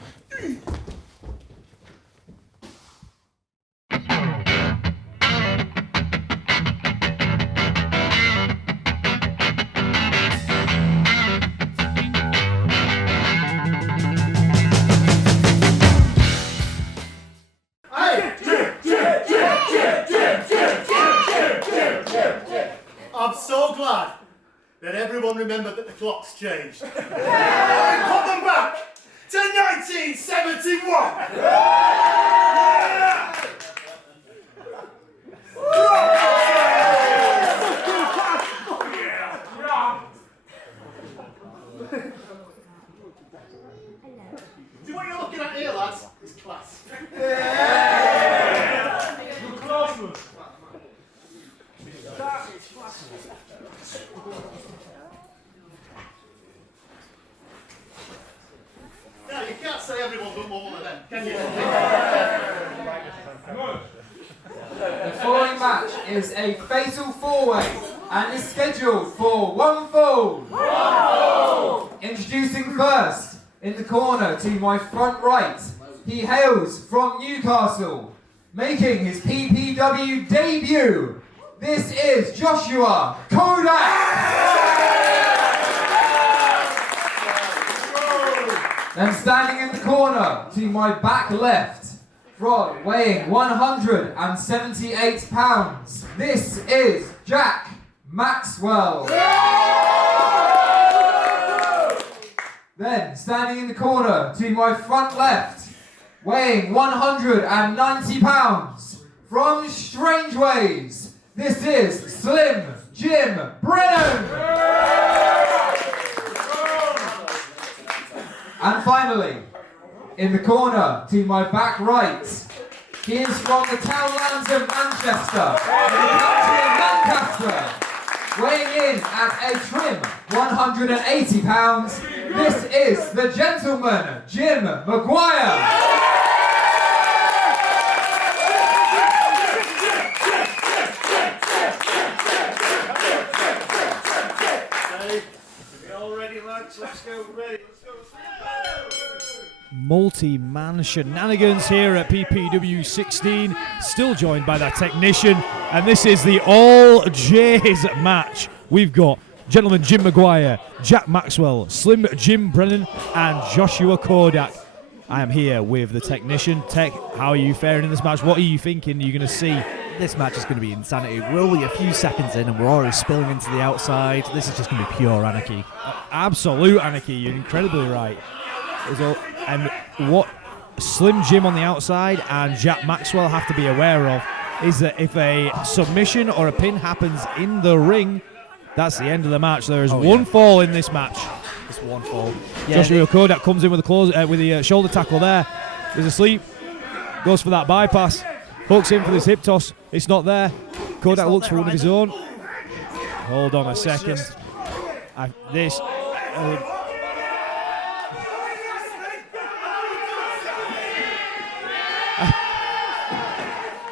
I'm so glad that everyone remembered that the clock's changed. Put them back to 1971! See what you're looking at here, lads? It's class. No, you can't say everyone done more than them, can you? The following match is a fatal four-way and is scheduled for one fall. Introducing first, in the corner to my front right, he hails from Newcastle, making his PPW debut. This is Joshua Kodak. Then standing in the corner to my back left, weighing 178 pounds, this is Jack Maxwell. Then standing in the corner to my front left, weighing 190 pounds, from Strangeways, this is Slim Jim Brennan. And finally, in the corner to my back right, he is from the townlands of Manchester, the county of Lancaster, weighing in at a trim 180 pounds, this is the gentleman, Jim Maguire. Multi-man shenanigans here at PPW 16, still joined by that technician, and this is the all J's match. We've got gentleman Jim Maguire, Jack Maxwell, Slim Jim Brennan, and Joshua Kodak. I am here with the technician. Tech, how are you faring in this match? What are you thinking you're going to see? This match is going to be insanity. We're only a few seconds in and we're already spilling into the outside. This is just going to be pure anarchy. Absolute anarchy, you're incredibly right. And what Slim Jim on the outside and Jack Maxwell have to be aware of is that if a submission or a pin happens in the ring, that's the end of the match. There is one fall in this match. Just one fall. Yeah, Joshua Kodak comes in with the shoulder tackle there. He's asleep. Goes for that bypass. Hooks in for this hip toss. It's not there. Kodak looks for one of his own. Hold on a second.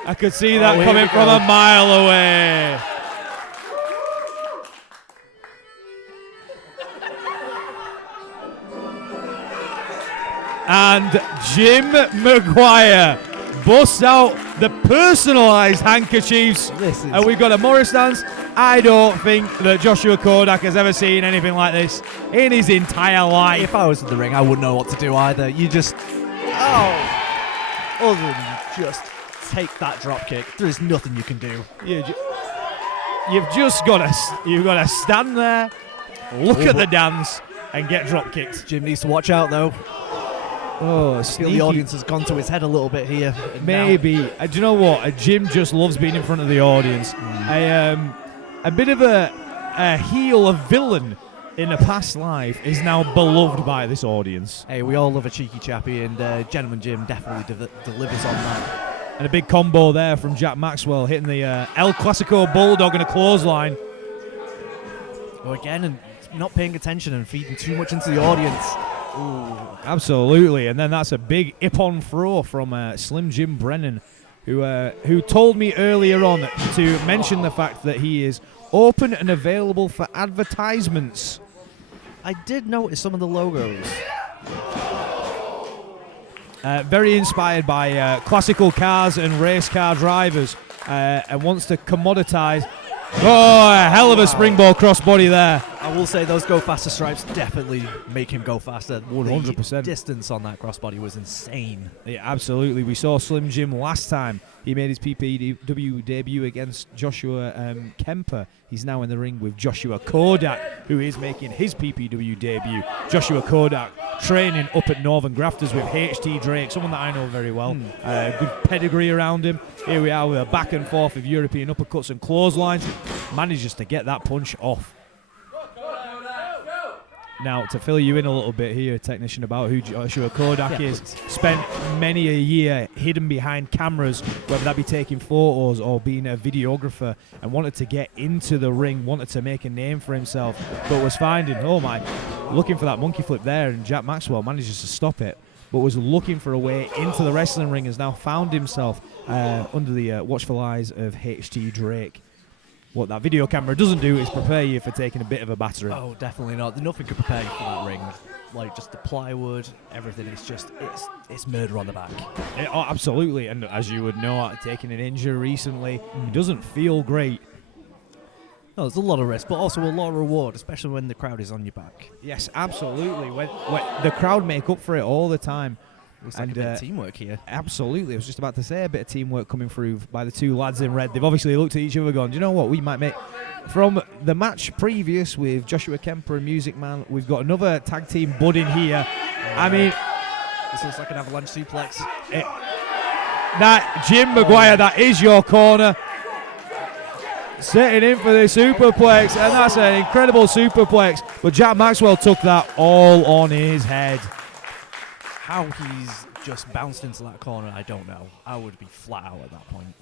I could see that coming from a mile away. And Jim Maguire busts out the personalised handkerchiefs. And we've got a Morris dance. I don't think that Joshua Kodak has ever seen anything like this in his entire life. If I was in the ring, I wouldn't know what to do either. You just... other than just take that drop kick, there is nothing you can do. You've just got to stand there, look at the dance, and get drop kicked. Jim needs to watch out though. Oh, I feel the audience has gone to his head a little bit here. Maybe. Do you know what? Jim just loves being in front of the audience. A bit of a heel, a villain in a past life is now beloved by this audience. Hey, we all love a cheeky chappy, and Gentleman Jim definitely delivers on that. And a big combo there from Jack Maxwell, hitting the El Clasico Bulldog in a clothesline. Oh, again, and not paying attention and feeding too much into the audience. Ooh. Absolutely, and then that's a big Ippon throw from Slim Jim Brennan, who told me earlier on to mention the fact that he is open and available for advertisements. I did notice some of the logos. Very inspired by classical cars and race car drivers, and wants to commoditize. Oh, a hell of a springboard crossbody there. I will say those go faster stripes definitely make him go faster. 100%. The distance on that crossbody was insane. Yeah, absolutely. We saw Slim Jim last time. He made his PPW debut against Joshua Kemper. He's now in the ring with Joshua Kodak, who is making his PPW debut. Joshua Kodak training up at Northern Grafters with HT Drake, someone that I know very well. Good pedigree around him. Here we are with a back and forth of European uppercuts and clotheslines. Manages to get that punch off. Now, to fill you in a little bit here, technician, about who Joshua Kodak is, spent many a year hidden behind cameras, whether that be taking photos or being a videographer, and wanted to get into the ring, wanted to make a name for himself, but was finding, looking for that monkey flip there, and Jack Maxwell manages to stop it, but was looking for a way into the wrestling ring, has now found himself under the watchful eyes of HT Drake. What that video camera doesn't do is prepare you for taking a bit of a battering. Oh, definitely not. Nothing could prepare you for that ring. Like, just the plywood, everything. It's murder on the back. Oh, absolutely. And as you would know, taking an injury recently, it doesn't feel great. No, there's a lot of risk, but also a lot of reward, especially when the crowd is on your back. Yes, absolutely. When the crowd make up for it all the time. Looks like a bit of teamwork here. Absolutely. I was just about to say a bit of teamwork coming through by the two lads in red. They've obviously looked at each other going, do you know what, we might make... From the match previous with Joshua Kemper and Music Man, we've got another tag team bud in here. I mean... This looks like an avalanche suplex. That Jim Maguire, that is your corner. Setting in for the superplex, and that's an incredible superplex. But Jack Maxwell took that all on his head. How he's just bounced into that corner, I don't know. I would be flat out at that point.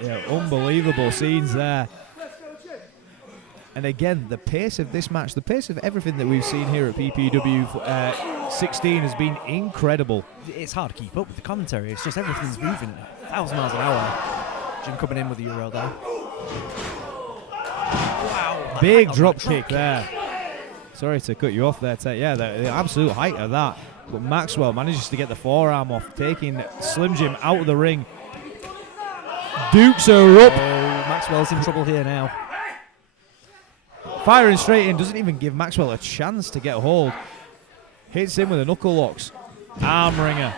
Yeah, unbelievable scenes there. And again, the pace of this match, the pace of everything that we've seen here at PPW 16 has been incredible. It's hard to keep up with the commentary. It's just everything's moving at 1,000 miles an hour. Jim coming in with the Euro there. Wow. Big drop kick there. Sorry to cut you off there, Ted. Yeah, the absolute height of that. But Maxwell manages to get the forearm off, taking Slim Jim out of the ring. Dukes her up. Oh, Maxwell's in trouble here now. Firing straight in, doesn't even give Maxwell a chance to get a hold. Hits him with a knuckle locks. Arm wringer.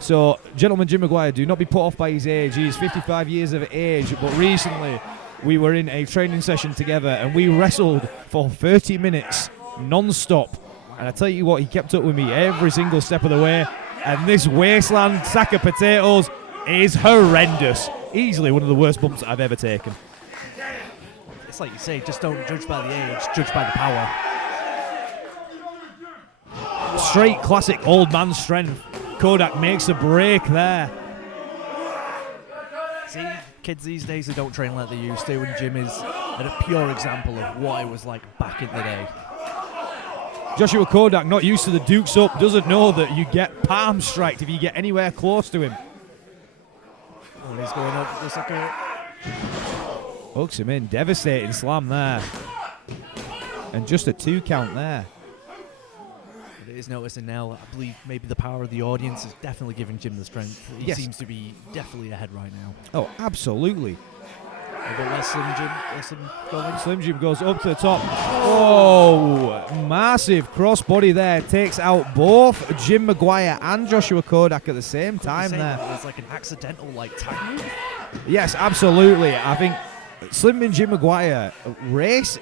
So, gentleman Jim Maguire, do not be put off by his age. He is 55 years of age, but recently we were in a training session together and we wrestled for 30 minutes non-stop. And I tell you what, he kept up with me every single step of the way. And this wasteland sack of potatoes is horrendous. Easily one of the worst bumps I've ever taken. It's like you say, just don't judge by the age, judge by the power. Straight classic old man strength. Kodak makes a break there. See, kids these days, they don't train like they used to, and Jim is a pure example of what it was like back in the day. Joshua Kodak, not used to the dukes up, doesn't know that you get palm striked if you get anywhere close to him. Oh, he's going up. Looks like a... Hooks him in, devastating slam there. And just a 2 count there. It is noticing now, I believe maybe the power of the audience is definitely giving Jim the strength. He seems to be definitely ahead right now. Oh, absolutely. Slim Jim goes up to the top. Oh, massive crossbody there. Takes out both Jim Maguire and Joshua Kodak at the same time there. It's like an accidental tag move. Yes, absolutely. I think Slim and Jim Maguire race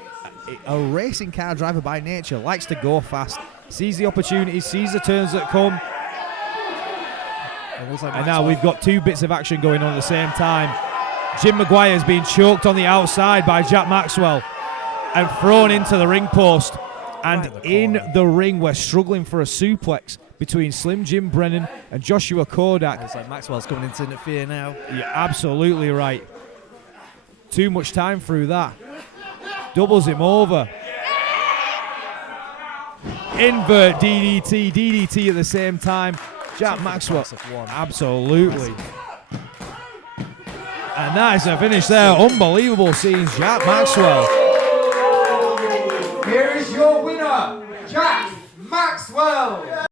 a racing car driver by nature, likes to go fast, sees the opportunities, sees the turns that come. And now we've got two bits of action going on at the same time. Jim Maguire's being choked on the outside by Jack Maxwell and thrown into the ring post. And in the ring, we're struggling for a suplex between Slim Jim Brennan and Joshua Kodak. It's like Maxwell's coming in to interfere now. You're absolutely right. Too much time through that. Doubles him over. Invert DDT at the same time. Jack Maxwell. Absolutely. And that is a finish there. Unbelievable scenes. Jack Maxwell. Here is your winner, Jack Maxwell. That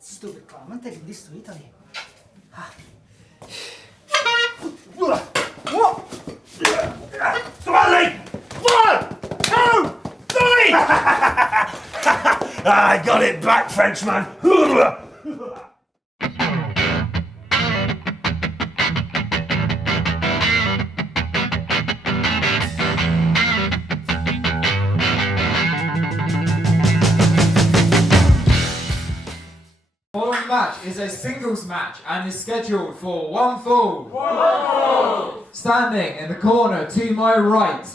stupid clown. I'm taking this to Italy. Come on, Lee! 1, 2, 3! I got it back, Frenchman. Following match is a singles match and is scheduled for one fall. Standing in the corner to my right,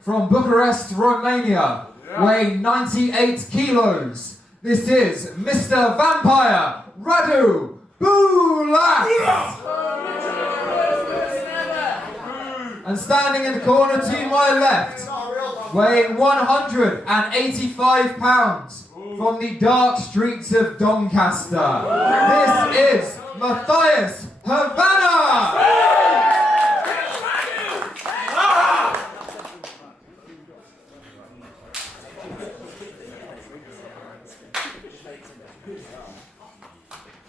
from Bucharest, Romania, weighing 98 kilos, this is Mr. Vampire Radu Bulak. And standing in the corner to my left, weighing 185 pounds, from the dark streets of Doncaster, this is Matthias Havana!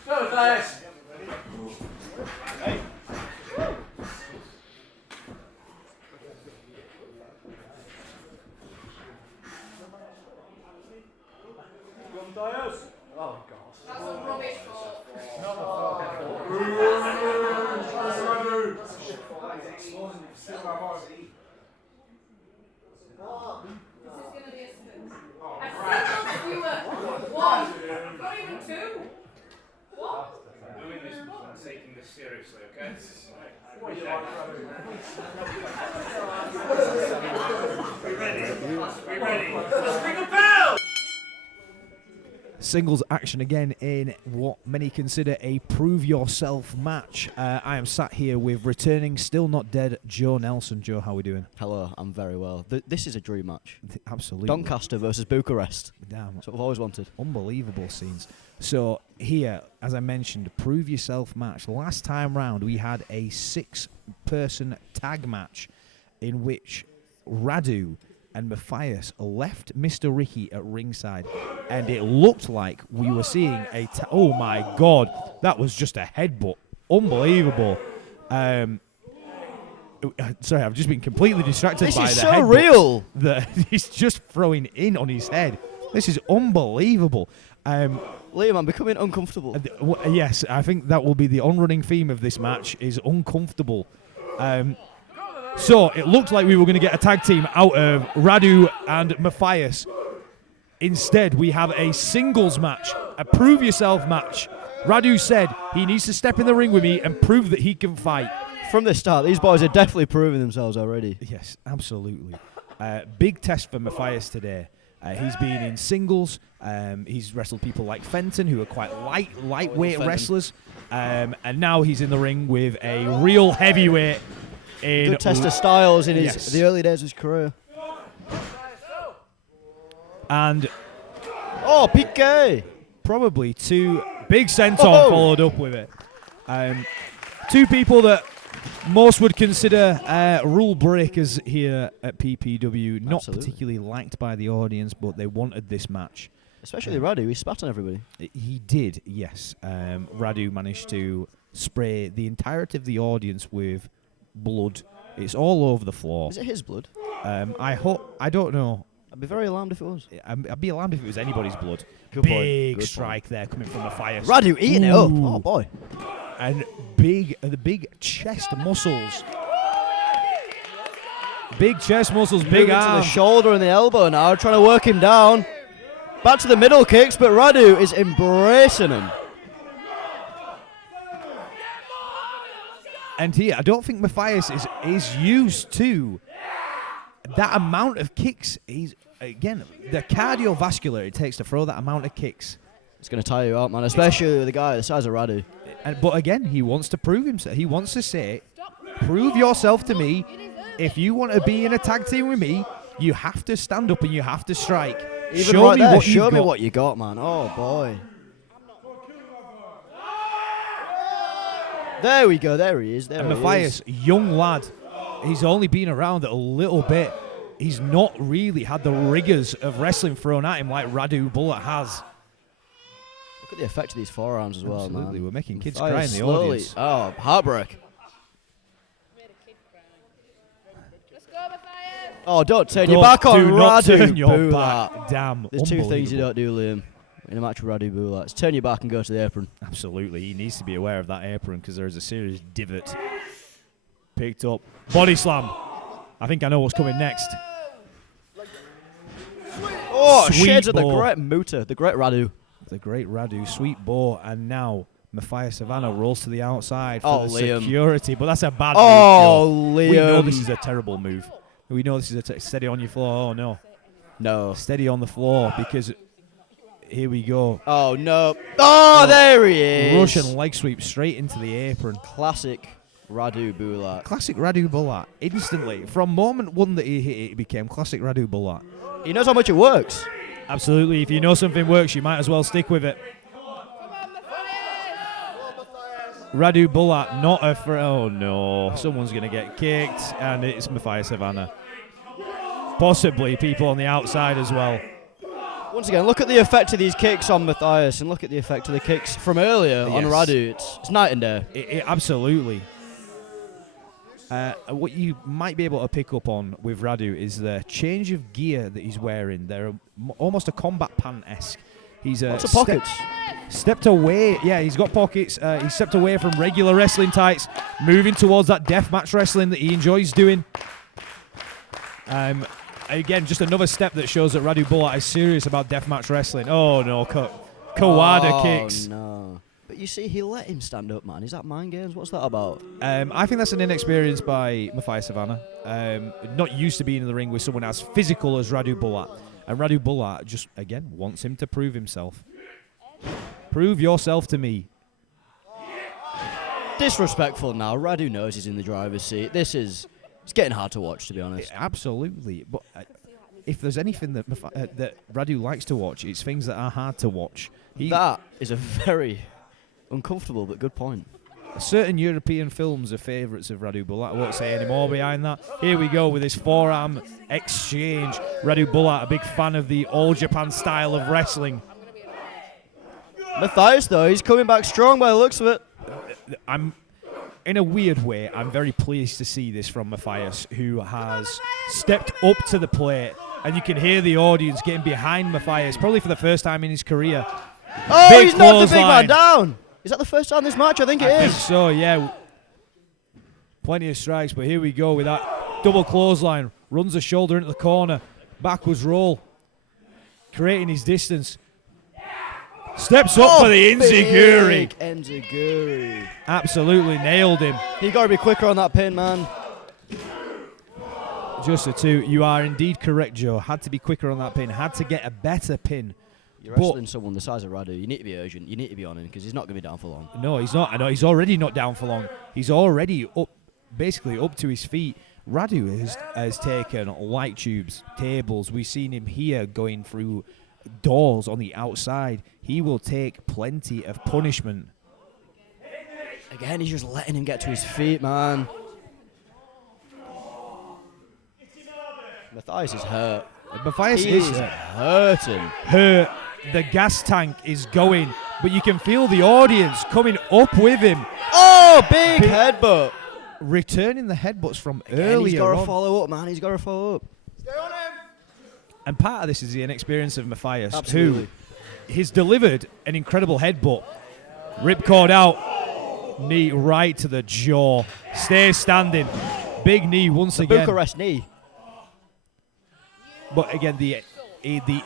Go, Matthias! Taking this seriously, okay? We ready? We ready? Let's ring a bell! Singles action again in what many consider a prove yourself match. I am sat here with returning, still not dead, Joe Nelson. Joe, how are we doing? Hello, I'm very well. This is a dream match. Absolutely. Doncaster versus Bucharest. Damn. That's what I've always wanted. Unbelievable scenes. So here, as I mentioned, prove yourself match. Last time round, we had a 6-person tag match in which Radu and Matthias left Mr. Ricky at ringside, and it looked like we were seeing a oh my god, that was just a headbutt. Unbelievable. Sorry, I've just been completely distracted by the This is so headbutt real that he's just throwing in on his head. This is unbelievable. Liam, I'm becoming uncomfortable. Yes, I think that will be the on-running theme of this match, is uncomfortable. So it looked like we were going to get a tag team out of Radu and Matthias. Instead, we have a singles match, a prove yourself match. Radu said he needs to step in the ring with me and prove that he can fight. From the start, these boys are definitely proving themselves already. Yes, absolutely. Big test for Matthias today. He's been in singles. He's wrestled people like Fenton, who are quite lightweight wrestlers. And now he's in the ring with a real heavyweight. Good test of styles in the early days of his career. And PK! Probably two big senton followed up with it. Two people that most would consider rule breakers here at PPW. Not particularly liked by the audience, but they wanted this match. Especially Radu, he spat on everybody. He did, yes. Radu managed to spray the entirety of the audience with blood. It's all over the floor. Is it his blood? I don't know. I'd be very alarmed if it was. I'd be alarmed if it was anybody's blood. Good big point. strike there coming from Matthias. Radu eating it up. Oh boy. And the big chest muscles. Big chest muscles, big Moving to arm. the shoulder and the elbow now, trying to work him down. Back to the middle kicks, but Radu is embracing him. And here, I don't think Matthias is used to that amount of kicks. He's, again, the cardiovascular it takes to throw that amount of kicks. It's going to tire you out, man, especially with a guy the size of Radu. But again, he wants to prove himself. He wants to say, prove yourself to me. If you want to be in a tag team with me, you have to stand up and you have to strike. Even Show right me there, what show you've me got. what you got, man. Oh, boy. There we go. There he is. There And he Matthias, is. young lad, he's only been around a little bit. He's not really had the rigors of wrestling thrown at him like Radu Bullet has. Look at the effect of these forearms as well, Absolutely, man. we're making kids Matthias cry in the slowly. audience. Oh, heartbreak. Oh, don't turn your back on Do not Radu turn your Bullet. back. Damn, There's two things you unbelievable. don't do, Liam, in a match with Radu Bullet. It's turn your back and go to the apron. Absolutely, he needs to be aware of that apron because there is a serious divot. Picked up, body slam. I think I know what's coming next. Oh, Sweet shades of the ball. great Muta, the great Radu. The great Radu, sweet ball, and now Matthias Havana rolls to the outside Oh, for the Liam. security, but that's a bad Oh, move. Joe. We know Liam. this is a terrible move. We know this is steady on your floor. Oh no, No. steady on the floor because here we go. Oh, no. Oh, there he is. Russian leg sweep straight into the apron. Classic Radu Bullet. Classic Radu Bullet. Instantly, from moment one that he hit it, it became classic Radu Bullet. He knows how much it works. Absolutely. If you know something works, you might as well stick with it. Radu Bullet, not a oh no. Someone's going to get kicked, and it's Matthias Havana. Possibly people on the outside as well. Once again, look at the effect of these kicks on Matthias and look at the effect of the kicks from earlier on Yes. Radu. It's night and day. Absolutely. What you might be able to pick up on with Radu is the change of gear that he's wearing. They're almost a combat pant-esque. He's Lots of pockets. Stepped away. Yeah, he's got pockets. He stepped away from regular wrestling tights, moving towards that deathmatch wrestling that he enjoys doing. Again, just another step that shows that Radu Bullet is serious about deathmatch wrestling. Oh no, Kawada kicks. No. But you see, he let him stand up, man. Is that mind games? What's that about? I think that's an inexperience by Matthias Havana. Not used to being in the ring with someone as physical as Radu Bullet. And Radu Bullet just, again, wants him to prove himself. Prove yourself to me. Disrespectful now. Radu knows he's in the driver's seat. It's getting hard to watch, to be honest. Absolutely. But if there's anything that that Radu likes to watch, it's things that are hard to watch. That is a very uncomfortable but good point. Certain European films are favourites of Radu Bullet. I won't say any more behind that. Here we go with this forearm exchange. Radu Bullet, a big fan of the All Japan style of wrestling. Matthias, though, he's coming back strong by the looks of it. In a weird way, I'm very pleased to see this from Matthias, who has stepped up to the plate, and you can hear the audience getting behind Matthias, probably for the first time in his career. Oh, Big he's knocked the big clothesline. man down. Is that the first time this match? I think it I is. think so, yeah. Plenty of strikes, but here we go with that double clothesline. Runs the shoulder into the corner. Backwards roll. Creating his distance. Steps up for the Enziguri. Big Enziguri. Absolutely nailed him. You got to be quicker on that pin, man. Just a two. You are indeed correct, Joe. Had to be quicker on that pin. Had to get a better pin. You're wrestling someone the size of Radu. You need to be urgent. You need to be on him because he's not going to be down for long. No, he's not. I know he's already not down for long. He's already up, basically up to his feet. Radu has taken light tubes, tables. We've seen him here going through doors on the outside. He will take plenty of punishment. Again, he's just letting him get to his feet, man. Matthias is hurt. Matthias He is hurting. hurt. The gas tank is going, but you can feel the audience coming up with him. Oh, big headbutt. Returning the headbutts from Again, earlier he's got to on. follow up, man. He's got to follow up. And part of this is the inexperience of Matthias, Absolutely. who he's delivered an incredible headbutt. Ripcord out. Knee right to the jaw. Stays standing. Big knee once again. Bucharest knee. But again, the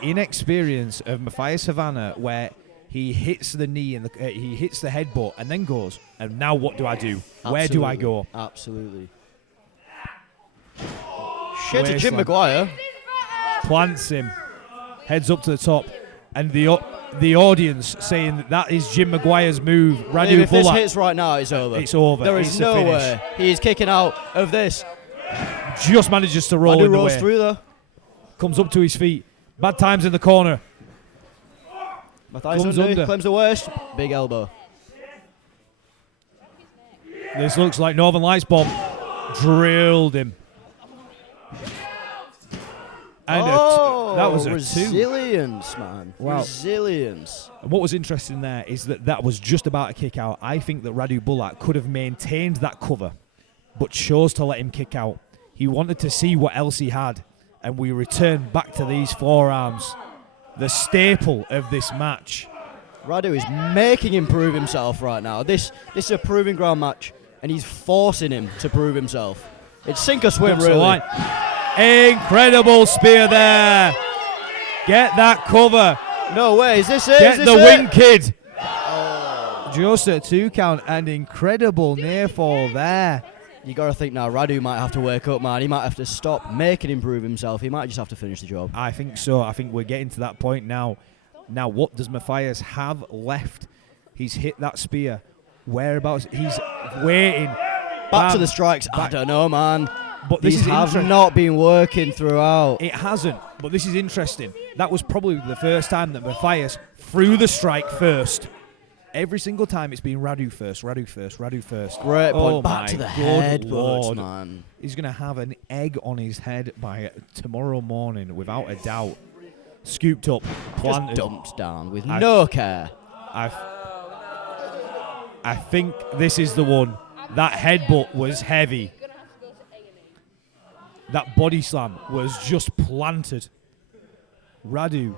inexperience of Matthias Havana, where he hits the knee and he hits the headbutt and then goes, and now what do I do? Where do I go? Absolutely. Shit to Jim Wasteland. Maguire. Plants him, heads up to the top, and the audience saying that is Jim Maguire's move. Radu If this Bullak. hits right now, it's over. It's over. There is It's a no finish. way he is kicking out of this. Just manages to roll Radu in the rolls way. through though. Comes up to his feet. Bad times in the corner. Matthias Comes under, under. claims the waist. Big elbow. This looks like Northern Lights bomb. Drilled him. And that was a 2. resilience, man. Wow. Resilience. And what was interesting there is that was just about a kick out. I think that Radu Bullak could have maintained that cover, but chose to let him kick out. He wanted to see what else he had, and we return back to these forearms, the staple of this match. Radu is making him prove himself right now. This is a proving ground match, and he's forcing him to prove himself. It's sink or swim, Jumps the really. line. Incredible spear there. Get that cover. No way. Is this it? Get Is this the it? wing kid. Just a 2 count and incredible near fall there. You got to think now, Radu might have to wake up, man. He might have to stop making him prove himself. He might just have to finish the job. I think so. I think we're getting to that point now. Now, what does Matthias have left? He's hit that spear. Whereabouts? He's waiting. Back to the strikes. I don't know, man. But this These is have interesting. not been working throughout. It hasn't, but this is interesting. That was probably the first time that Matthias threw the strike first. Every single time it's been Radu first, Radu first, Radu first. Great point. Oh Back my to the good head, Lord. man. He's going to have an egg on his head by tomorrow morning, without a doubt. Scooped up, planted. Just dumped down with no care. I think this is the one. That headbutt was heavy. That body slam was just planted. Radu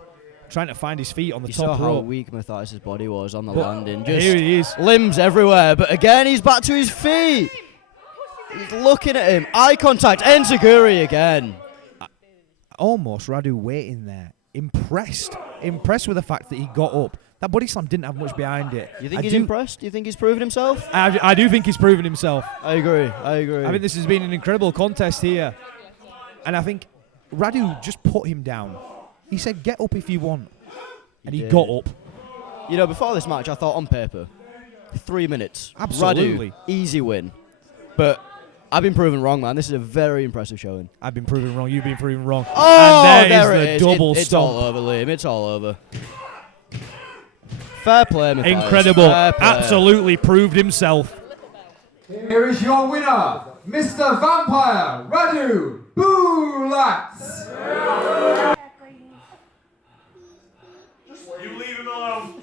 trying to find his feet on the You top saw how rope. weak Matthias' body was on the But landing. here Just he is. limbs everywhere. But again, he's back to his feet. He's looking at him. Eye contact. Enziguri again. Almost Radu waiting there. Impressed with the fact that he got up. That body slam didn't have much behind it. You think he's impressed? Do you think he's proven himself? I do think he's proven himself. I agree. I think this has been an incredible contest here. And I think Radu just put him down. He said, get up if you want. And he got up. You know, before this match, I thought on paper, 3 minutes. Absolutely. Radu, easy win. But I've been proven wrong, man. This is a very impressive showing. I've been proven wrong. You've been proven wrong. Oh, and there is it the is. double It's stomp. all over, Liam. It's all over. Fair play, Matthias. Incredible. Fair play. Absolutely proved himself. Here is your winner, Mr. Vampire, Radu Bullak. You leave him alone.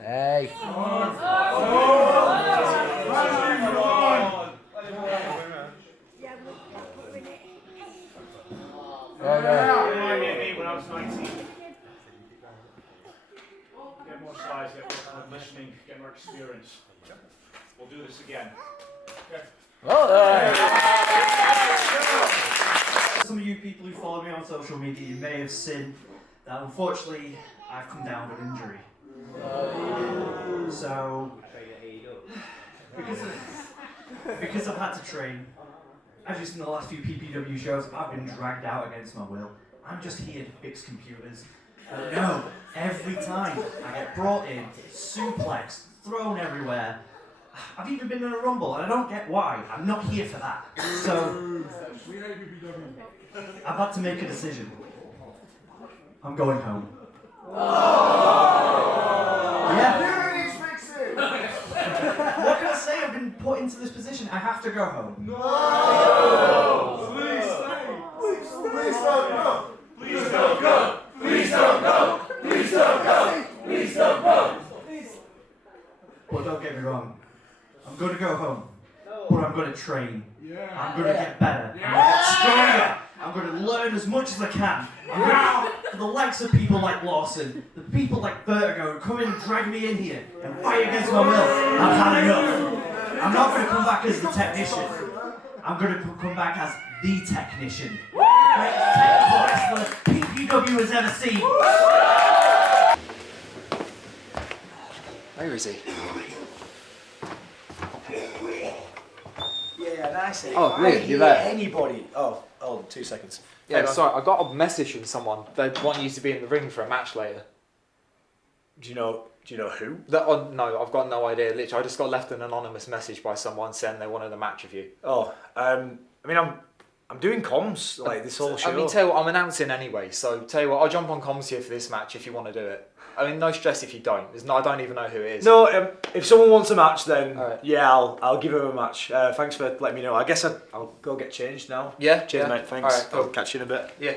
Hey. Reminded me when I was 19. Get more size, get more conditioning, get more experience. We'll do this again. Okay. Some of you people who follow me on social media, you may have seen that unfortunately I've come down with an injury. So, because I've had to train, as you've seen the last few PPW shows, I've been dragged out against my will. I'm just here to fix computers. But no, every time I get brought in, suplexed, thrown everywhere. I've even been in a rumble, and I don't get why. I'm not here for that. So, I've had to make a decision. I'm going home. Yeah. What can I say? I've been put into this position. I have to go home. No! Please stay! Please don't go! Please don't go! Please don't go! Please don't go! Please don't go! But don't get me wrong. I'm going to go home. But I'm going to train. I'm going to get better. I'm going to get stronger. I'm going to learn as much as I can. For the likes of people like Lawson, the people like Vertigo who come in and drag me in here and fight against my will. I've had enough. I'm not going to come back as the technician. I'm going to come back as the technician. Greatest technical wrestler PPW has ever seen. Where is he? Yeah, nice. Oh, Lee, you're there. Anybody? Oh, 2 seconds. Yeah, sorry, I got a message from someone. They want you to be in the ring for a match later. Do you know who? No, I've got no idea. Literally, I just got left an anonymous message by someone saying they wanted a match with you. Oh, I mean, I'm doing comms like this whole show. I mean, tell you what, I'm announcing anyway. So tell you what, I'll jump on comms here for this match if you want to do it. I mean, no stress if you don't. I don't even know who it is. No, if someone wants a match, then yeah, I'll give him a match. Thanks for letting me know. I guess I'll go get changed now. Yeah. Cheers, yeah. mate. Thanks. All right, cool. I'll catch you in a bit. Yeah.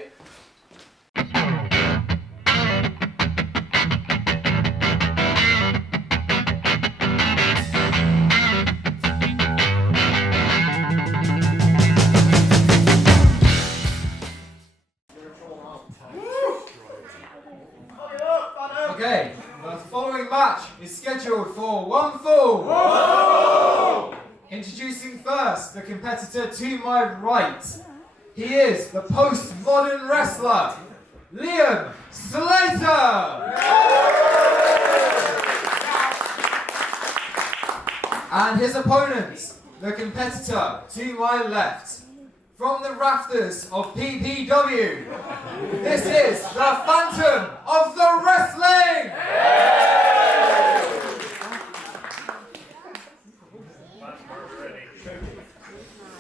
Okay, the following match is scheduled for one fall. Introducing first the competitor to my right. He is the post-modern wrestler, Liam Slater. And his opponent, the competitor to my left. From the rafters of PPW, this is the Phantom of the Wrestling!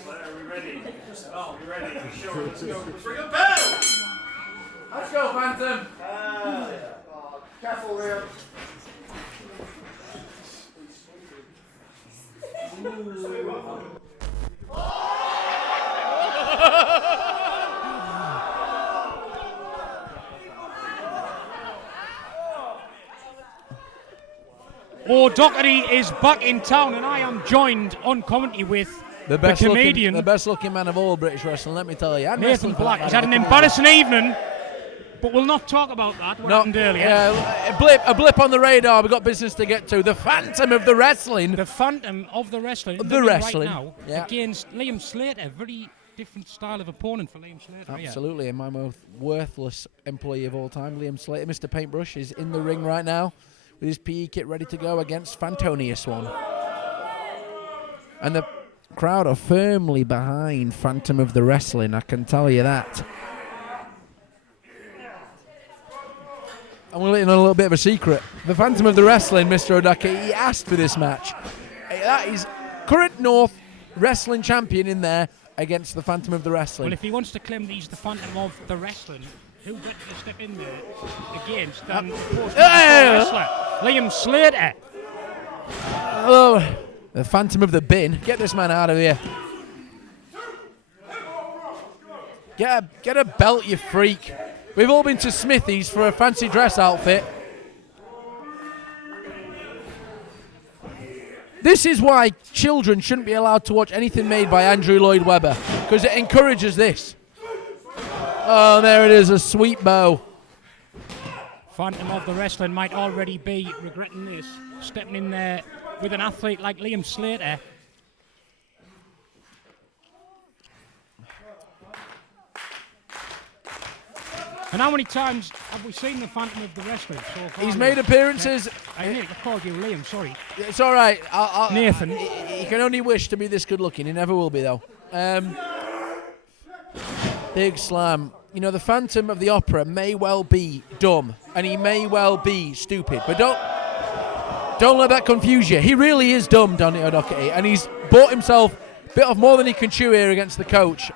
Are we ready? Oh, we ready. Sure, let's go. Bring a bell! Let's go, Phantom! Careful, Liam. Doherty is back in town, and I am joined on commentary with the comedian. The best looking man of all British wrestling, let me tell you. Nathan Black. He's had an embarrassing evening, but we'll not talk about that. What happened earlier. A blip on the radar. We've got business to get to. The Phantom of the Wrestling. The Phantom of the Wrestling. The Wrestling. Right now against Liam Slater. Very different style of opponent for Liam Slater. Absolutely, and my most worthless employee of all time, Liam Slater. Mr. Paintbrush is in the ring right now with his PE kit ready to go against Fantonius one. And the crowd are firmly behind Phantom of the Wrestling, I can tell you that. And we're letting on a little bit of a secret. The Phantom of the Wrestling, Mr. Odaka, he asked for this match. That is current North Wrestling champion in there against the Phantom of the Wrestling. Well, if he wants to claim that he's the Phantom of the Wrestling, who better to step in there against than the wrestler, Liam Slater? Oh, the Phantom of the Bin. Get this man out of here. Get a belt, you freak. We've all been to Smithy's for a fancy dress outfit. This is why children shouldn't be allowed to watch anything made by Andrew Lloyd Webber, because it encourages this. Oh, there it is, a sweet bow. Phantom of the Wrestling might already be regretting this, stepping in there with an athlete like Liam Slater. And how many times have we seen the Phantom of the Wrestling so far? He's made appearances. I called you Liam, sorry. It's all right. Nathan. He can only wish to be this good looking. He never will be, though. Big slam. You know, the Phantom of the Opera may well be dumb, and he may well be stupid, but don't let that confuse you. He really is dumb, Donny O'Doherty, and he's bought himself a bit of more than he can chew here against the coach.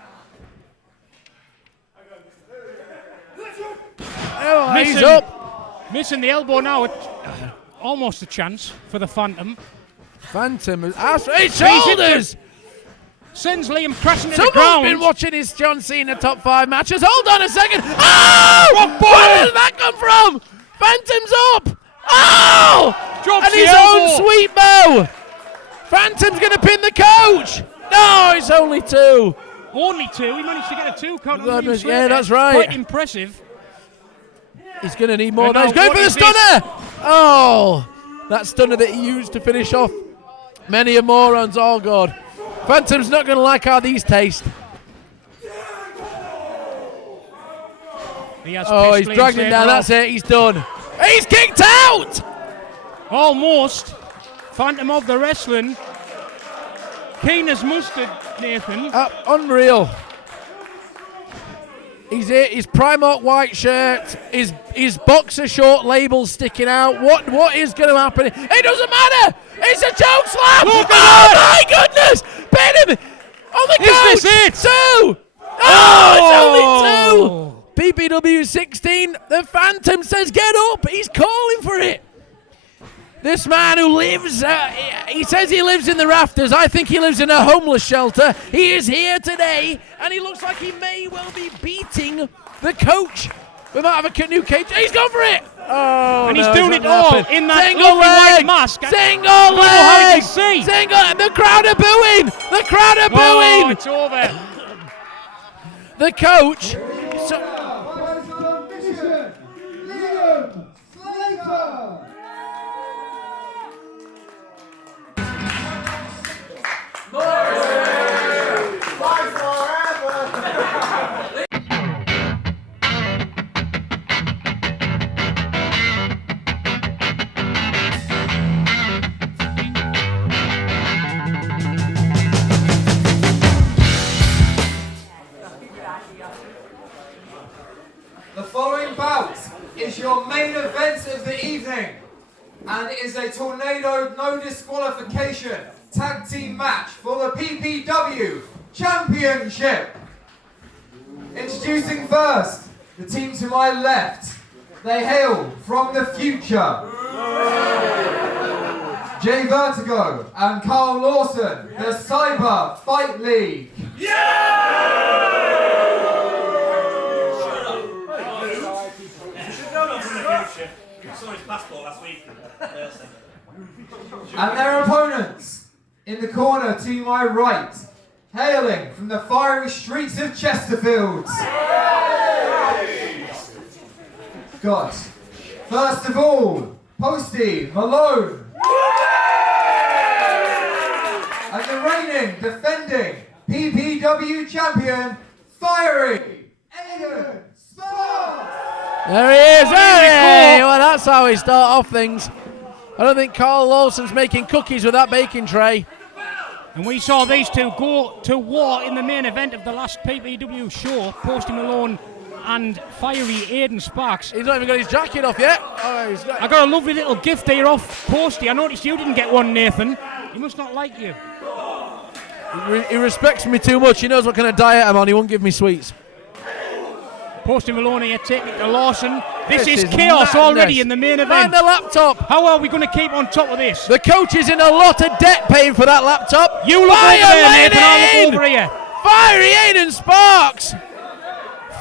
Oh, he's up. Missing the elbow now. Almost a chance for the Phantom. Phantom has his shoulders. Sends Liam crashing to the Someone's ground. been watching his John Cena top 5 matches. Hold on a second. Oh! Where did that come from? Phantom's up. Oh! Drops and the his elbow. own sweet bow. Phantom's going to pin the coach. No, it's only 2. Only 2. He managed to get a 2 count on Liam Goodness, Slater. yeah, that's right. Quite impressive. He's going to need more of And those. now Going for the what is this? stunner. Oh, that stunner that he used to finish off many a morons. Oh, God. Phantom's not going to like how these taste. He's dragged him down. That's it. He's done. He's kicked out! Almost. Phantom of the wrestling. Keen as mustard, Nathan. Unreal. He's here, his Primark white shirt, his boxer short label sticking out. What is going to happen? It doesn't matter! It's a choke slam! Look at my goodness! Pin him! On the coach! Is this it? 2! Oh, it's only 2! PPW 16, the Phantom says get up! He's calling for it! This man who lives, he says he lives in the rafters. I think he lives in a homeless shelter. He is here today, and he looks like he may well be beating the coach. We might have a new cage. He's gone for it! Oh, and he's doing it all in that single lovely leg. white mask. Single leg! How he can see. The crowd are booing! The crowd are booing! Oh, it's over. The coach... The following bout is your main event of the evening and is a tornado no disqualification tag team match for the PPW Championship. Introducing first, the team to my left. They hail from the future. Jay Vertigo and Carl Lawson, the Cyber Fight League. And their opponents, in the corner to my right, hailing from the fiery streets of Chesterfield. Got, first of all, Posty Malone. And the reigning, defending PPW champion, Fiery Aiden Sparks. There he is, hey! Well, that's how we start off things. I don't think Carl Lawson's making cookies with that baking tray. And we saw these two go to war in the main event of the last PPW show, Posty Malone and Fiery Aiden Sparks. He's not even got his jacket off yet. I got a lovely little gift here off Posty. I noticed you didn't get one, Nathan. He must not like you. He respects me too much. He knows what kind of diet I'm on. He won't give me sweets. Posty Malone here taking it to Lawson. This is chaos madness. already in the main event. And the laptop. How are we going to keep on top of this? The coach is in a lot of debt paying for that laptop. You look over there, Nathan. I'll look over here. Fiery Aiden Sparks.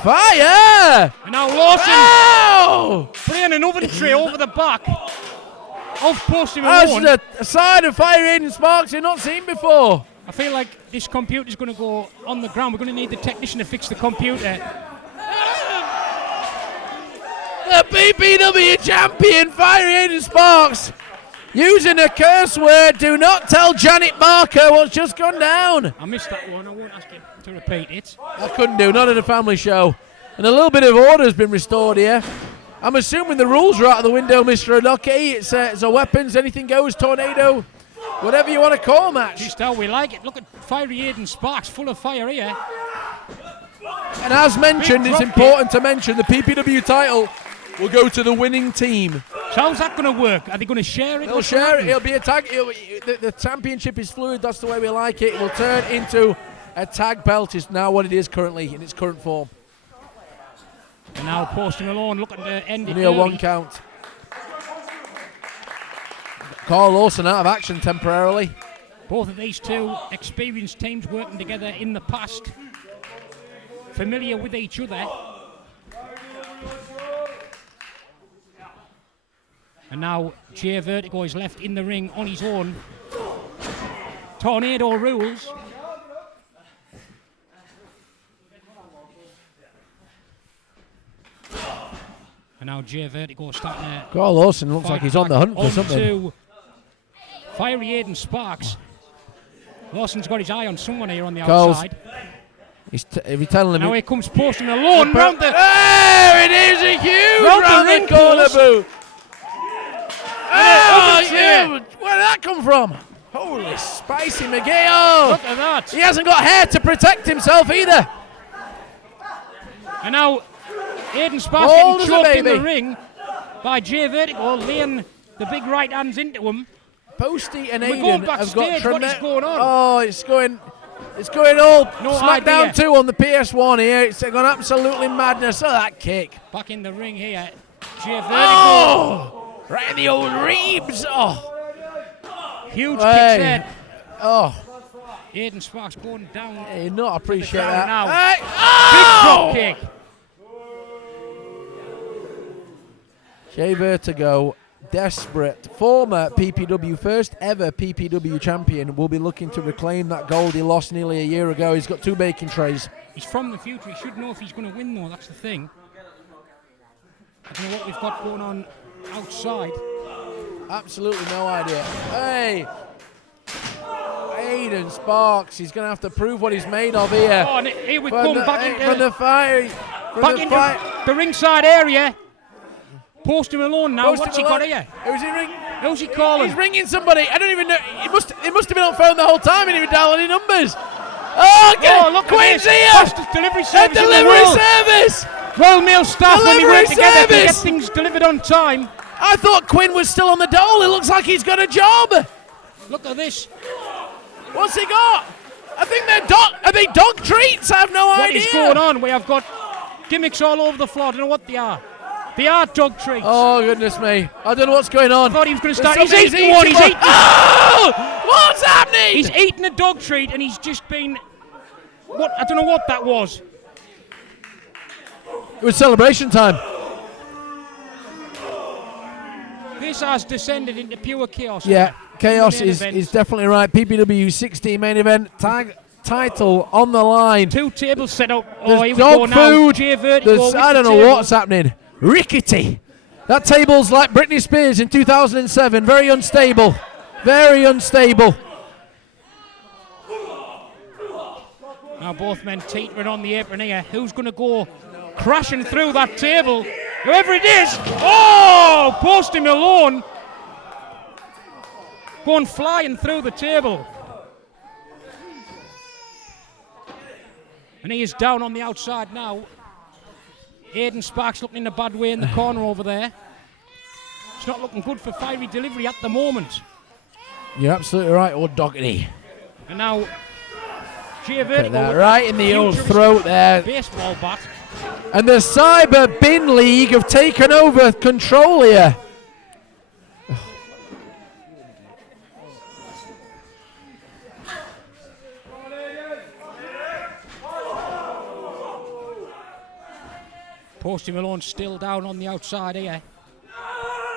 Fire. And now Lawson playing an oven tray over the back of Posty Malone. That's a side of Fiery Aiden Sparks you've not seen before. I feel like this computer's going to go on the ground. We're going to need the technician to fix the computer. The PPW champion, Fiery Aiden Sparks, using a curse word. Do not tell Janet Barker what's just gone down. I missed that one. I won't ask you to repeat it. I couldn't do, not at a family show. And a little bit of order has been restored here. I'm assuming the rules are out of the window, Mr. Onoki. It's a weapons, anything goes, tornado, whatever you want to call match. Just how we like it. Look at Fiery Aiden Sparks, full of fire here. And as mentioned, it's important to mention the PPW title will go to the winning team. So how's that going to work? Are they going to share it? They'll share it. It'll be a tag. The championship is fluid. That's the way we like it. It will turn into a tag belt. Is now what it is currently in its current form. And now Posty Malone looking to end it. Near one count. Carl Lawson out of action temporarily. Both of these two experienced teams working together in the past, familiar with each other. And now Jay Vertigo is left in the ring on his own. Tornado rules. And now Jay Vertigo starting to... Carl Lawson looks like he's on the hunt for something. Fiery Aiden Sparks. Lawson's got his eye on someone here on the Coles. outside. He's telling him. Now here comes Posty Malone round the. There it is, a huge round the corner boot. Oh, yeah. Where did that come from? Holy spicy McGee. Look at that. He hasn't got hair to protect himself either. And now Aidan Sparks getting choked in the ring by Jay Vertigo, laying the big right hands into him. Posty and We're Aidan going have backstage. got What is going on? Oh, it's going all SmackDown idea. 2 on the PS1 here. It's gone absolutely madness. Oh, that kick. Back in the ring here. Jay Vertigo. Oh, right in the old ribs. Oh. Huge kicks there. Oh. Aidan Sparks going down. Hey, not appreciate that. Now. Hey. Big drop kick. Jay Vertigo, desperate, former PPW, first ever PPW champion, will be looking to reclaim that gold he lost nearly a year ago. He's got 2 baking trays. He's from the future. He should know if he's going to win, though. That's the thing. I don't know what we've got going on outside. Absolutely no idea. Hey! Aidan Sparks, he's going to have to prove what he's made of here. Oh, and here we come back into from the fight. Back into the ringside area. Posty Malone now. What's he got here? Who's he ringing? Who's he calling? He's ringing somebody. I don't even know. It must have been on phone the whole time and he didn't dial any numbers. Oh, look Queen's at this. here! Fastest delivery service in the delivery world. service! Royal Mail staff, when we work together to get service. things delivered on time. I thought Quinn was still on the dole. It looks like he's got a job. Look at this. What's he got? I think are they dog treats? I have no idea. What is going on? We have got gimmicks all over the floor. I don't know what they are. They are dog treats. Oh, goodness me. I don't know what's going on. I thought he was going to start. He's eating one. He's eating. Oh! What's happening? He's eating a dog treat and he's just been. What? I don't know what that was. It was celebration time. This has descended into pure chaos. Yeah, chaos Main is event. definitely right. PPW 16 main event, tag title on the line. 2 tables set up. There's here we dog go now. food. Jay Vertigo with I don't the know table. what's happening. Rickety. That table's like Britney Spears in 2007. Very unstable. Very unstable. Now both men teetering on the apron here. Who's going to go crashing through that table? Whoever it is. Oh, Posty Malone going flying through the table. And he is down on the outside now. Aidan Sparks looking in a bad way in the corner over there. It's not looking good for fiery delivery at the moment. You're absolutely right, old Doggity. And now Jay Vertigo right in the old throat there. Baseball bat. And the Cyber Bin League have taken over control here. Posty Malone still down on the outside here.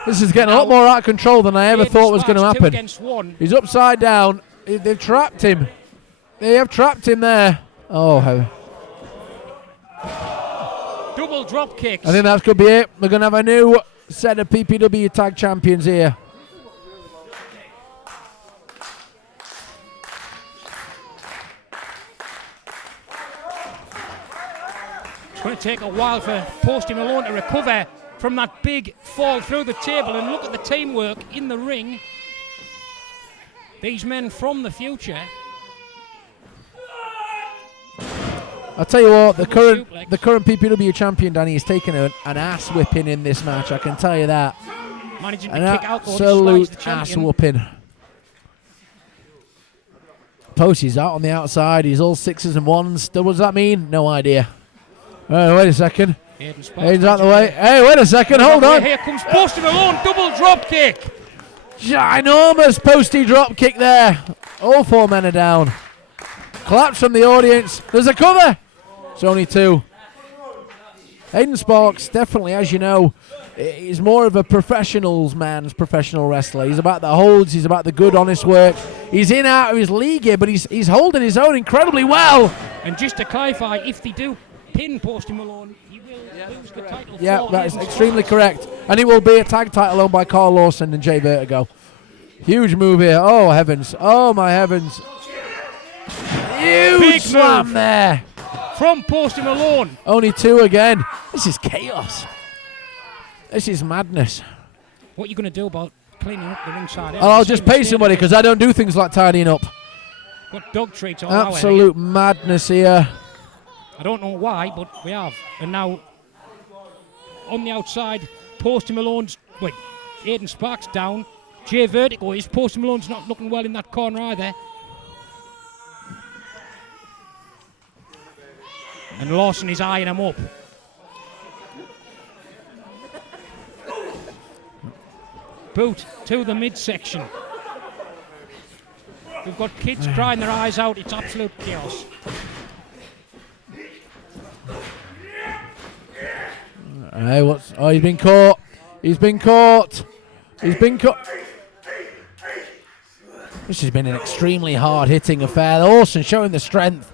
This is getting a lot more out of control than I ever Aidan thought was going to Sparks 2 happen. against 1. He's upside down. They've trapped him. They have trapped him there. Oh, Double drop kicks. I think that's going to be it. We're going to have a new set of PPW tag champions here. It's going to take a while for Posty Malone to recover from that big fall through the table, and look at the teamwork in the ring. These men from the future. I'll tell you what, the current PPW champion, Danny, is taking an ass whipping in this match. I can tell you that. Managing An to kick out though, despite absolute the ass champion. whooping. Posty's out on the outside. He's all 6s and 1s. What does that mean? No idea. Wait a second. Aiden's out the way. Hey, wait a second. Hold on. Here comes Posty Malone, double drop kick. Ginormous Posty drop kick there. All 4 men are down. Claps from the audience. There's a cover. It's only 2. Aidan Sparks, definitely, as you know, he's more of a man's professional wrestler. He's about the holds. He's about the good, honest work. He's in out of his league here, but he's holding his own incredibly well. And just to clarify, if they do pin Posty Malone, he will lose the title. Yeah, for that is Aidan extremely Sparks. correct. And it will be a tag title owned by Carl Lawson and Jay Vertigo. Huge move here. Oh, heavens. Oh, my heavens. Huge Big slam move. there. From Posty Malone. Only 2 again. This is chaos. This is madness. What are you going to do about cleaning up the ringside area? Oh, I'll just pay somebody because I don't do things like tidying up. Got dog treats all our way. Absolute madness here. I don't know why, but we have. And now, on the outside, Posty Malone's... Wait, Aiden Sparks down. Jay Vertigo is. Posty Malone's not looking well in that corner either. And Lawson is eyeing him up. Boot to the midsection. We've got kids crying their eyes out. It's absolute chaos. Hey, what's... Oh, he's been caught. He's been caught. He's been caught. This has been an extremely hard-hitting affair. Lawson showing the strength.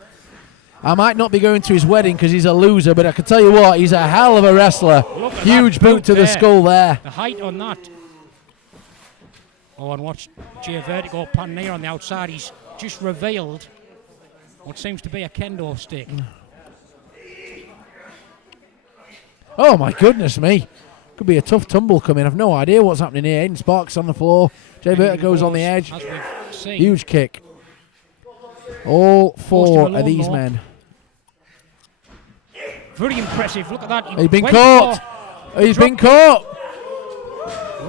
I might not be going to his wedding because he's a loser, but I can tell you what, he's a hell of a wrestler. Huge boot to the skull there. The height on that. Oh, and watch Jay Vertigo pan there on the outside. He's just revealed what seems to be a kendo stick. Oh, my goodness me. Could be a tough tumble coming. I've no idea what's happening here. Aiden Sparks on the floor. Jay Vertigo's on the edge. Huge kick. All 4 of these men. Very impressive. Look at that. He's been caught. He's been caught.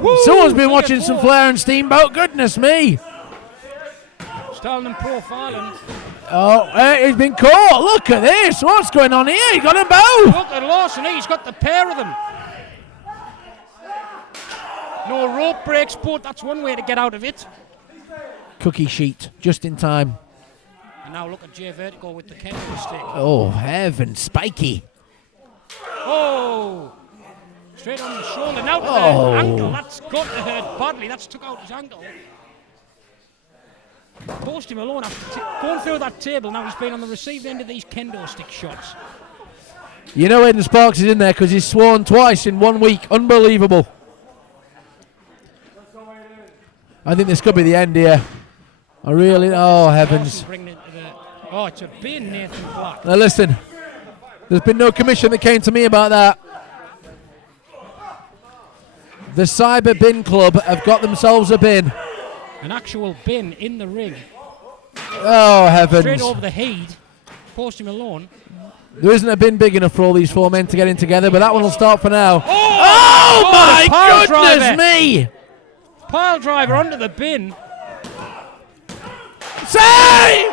Woo! Someone's been watching some Flair and Steamboat. Goodness me. Styling and profiling. Oh, he's been caught. Look at this. What's going on here? He got them both. Look at Lawson. He's got the pair of them. No rope breaks, but that's one way to get out of it. Cookie sheet. Just in time. And now look at Jay Vertigo with the kendo stick. Oh, heaven. Spiky. Oh! Straight on the shoulder. Now to the ankle. That's got to hurt badly. That's took out his ankle. Posty Malone after going through that table. Now he's been on the receiving end of these kendo stick shots. You know Aiden Sparks is in there because he's sworn twice in 1 week. Unbelievable. I think this could be the end here. I really... Oh, heavens. Oh, it's a bin, Nathan Black. Now listen. There's been no commission that came to me about that. The Cyber Bin Club have got themselves a bin. An actual bin in the ring. Oh, heavens. Straight over the head. Posty Malone. There isn't a bin big enough for all these 4 men to get in together, but that one will start for now. Oh my goodness me! Pile driver onto the bin. Save!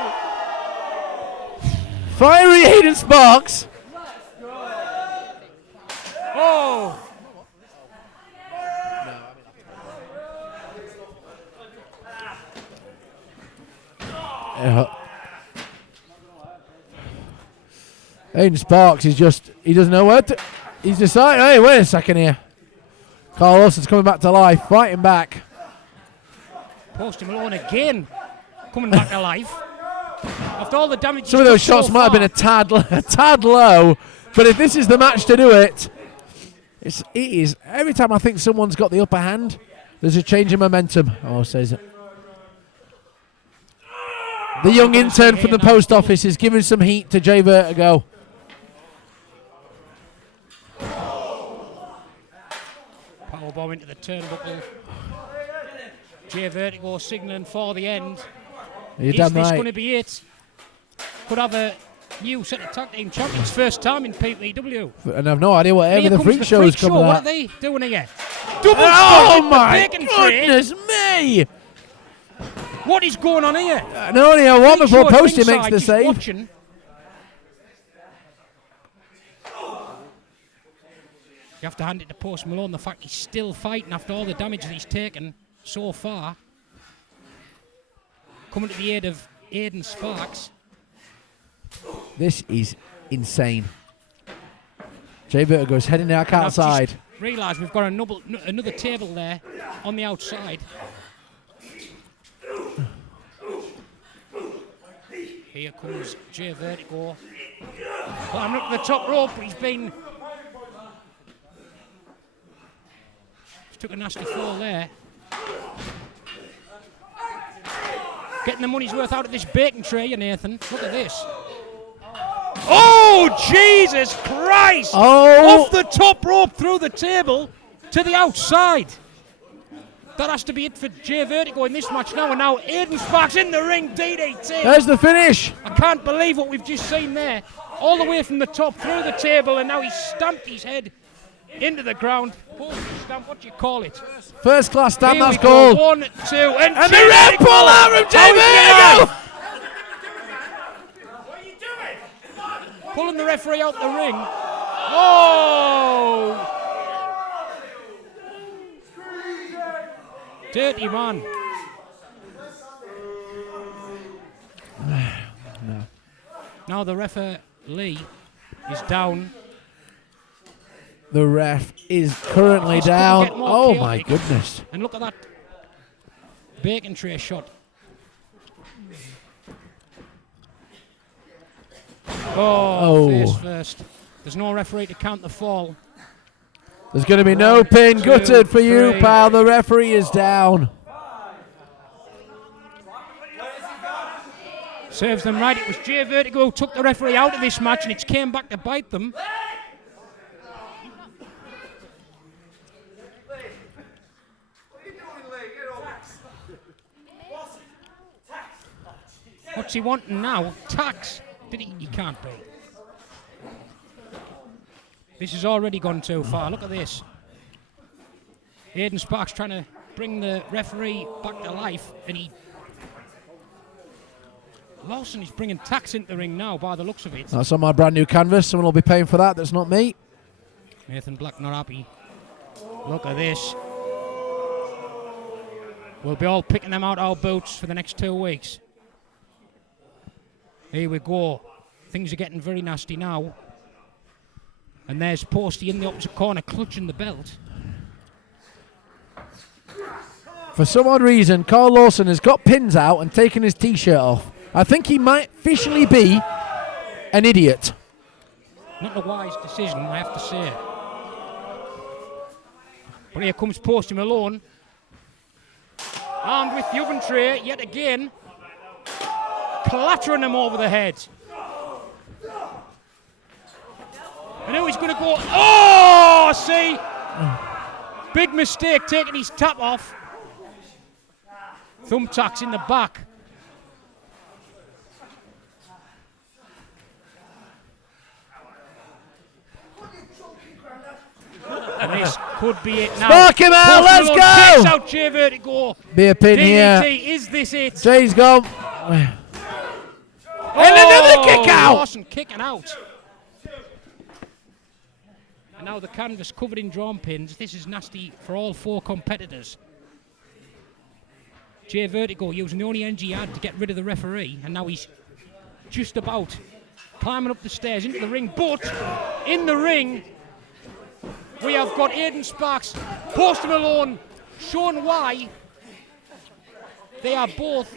Fiery Aiden Sparks. Oh! Aiden Sparks is just, he doesn't know where to, he's decided, hey, wait a second here. Carl Wilson's coming back to life, fighting back. Posty Malone again, coming back to life. After all the damage Some of those shots might have been a tad low, but if this is the match to do it, it is. Every time I think someone's got the upper hand, there's a change in momentum. Oh, says it. The young intern from the post office is giving some heat to Jay Vertigo. Powerbomb into the turnbuckle. Jay Vertigo signalling for the end. You're Is damn this right. going to be it? Could have a new set of tag team champions, first time in PPW. And I've no idea whatever Here the comes freak the show freak is coming show. What out. are they doing here? Double Oh spot with my the bacon tray. goodness me! What is going on here? And only a one Freak before show at Posty makes ringside, the just save. watching. You have to hand it to Post Malone, the fact he's still fighting after all the damage that he's taken so far. Coming to the aid of Aiden Sparks. This is insane. Jay Vertigo's heading back outside. Realise we've got another table there on the outside. Here comes Jay Vertigo. Climbing up the top rope, he's took a nasty fall there. Getting the money's worth out of this bacon tray, you Nathan. Look at this. Oh, Jesus Christ! Oh! Off the top rope through the table to the outside. That has to be it for Jay Vertigo in this match now. And now Aiden Sparks in the ring, DDT. There's the finish. I can't believe what we've just seen there. All the way from the top through the table, and now he's stamped his head into the ground. Stamp, what do you call it? First class stamp, Here that's we go. called. 1, 2, and the red pull out from Jay Vertigo. Pulling the referee out the ring. Oh! Dirty man. No. Now the referee is down. The ref is currently This couldn't down. get more Oh my chaotic. goodness. And look at that bacon tray shot. Oh, face first. There's no referee to count the fall. There's going to be no pin gutted for you, three. pal. The referee is down. Serves them right. It was Jay Vertigo who took the referee out of this match, and it's came back to bite them. What's he wanting now? Tax? Did he? He can't be. This has already gone too far. Look at this. Aiden Sparks trying to bring the referee back to life, and Lawson is bringing Tax into the ring now by the looks of it. That's on my brand new canvas. Someone will be paying for that. That's not me. Nathan Black not happy. Look at this. We'll be all picking them out our boots for the next 2 weeks. Here we go. Things are getting very nasty now. And there's Posty in the opposite corner clutching the belt. For some odd reason, Carl Lawson has got pins out and taken his t-shirt off. I think he might officially be an idiot. Not a wise decision, I have to say. But here comes Posty Malone. Armed with the oven tray, yet again. Clattering him over the head. And now he's going to go. Oh, see? Big mistake taking his top off. Thumbtacks in the back. And this could be it now. Spark him out, let's Malone go! Takes out Jay Vertigo. Be a pin here. DDT, is this it? Jay's gone. And another kick out! Lawson kicking out. And now the canvas covered in drawn pins. This is nasty for all 4 competitors. Jay Vertigo using the only energy he had to get rid of the referee, and now he's just about climbing up the stairs into the ring. But in the ring, we have got Aiden Sparks, Posty Malone, showing why they are both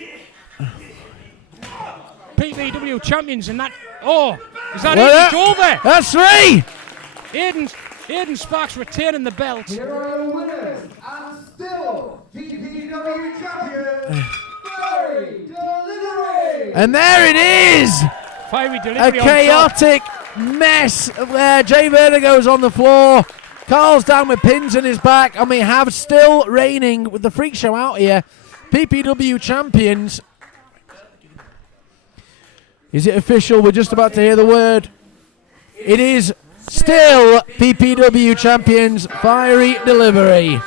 PPW champions, and that. Oh, is that it? It's over. That's 3. Aiden Sparks retaining the belt. Here are your winners, and still PPW champion, Fiery Delivery. And there it is. Fiery A Delivery. chaotic mess where Jay Vertigo's on the floor. Carl's down with pins in his back, and we have still reigning with the freak show out here. PPW champions. Is it official? We're just about to hear the word. It is still PPW champions, Fiery Delivery.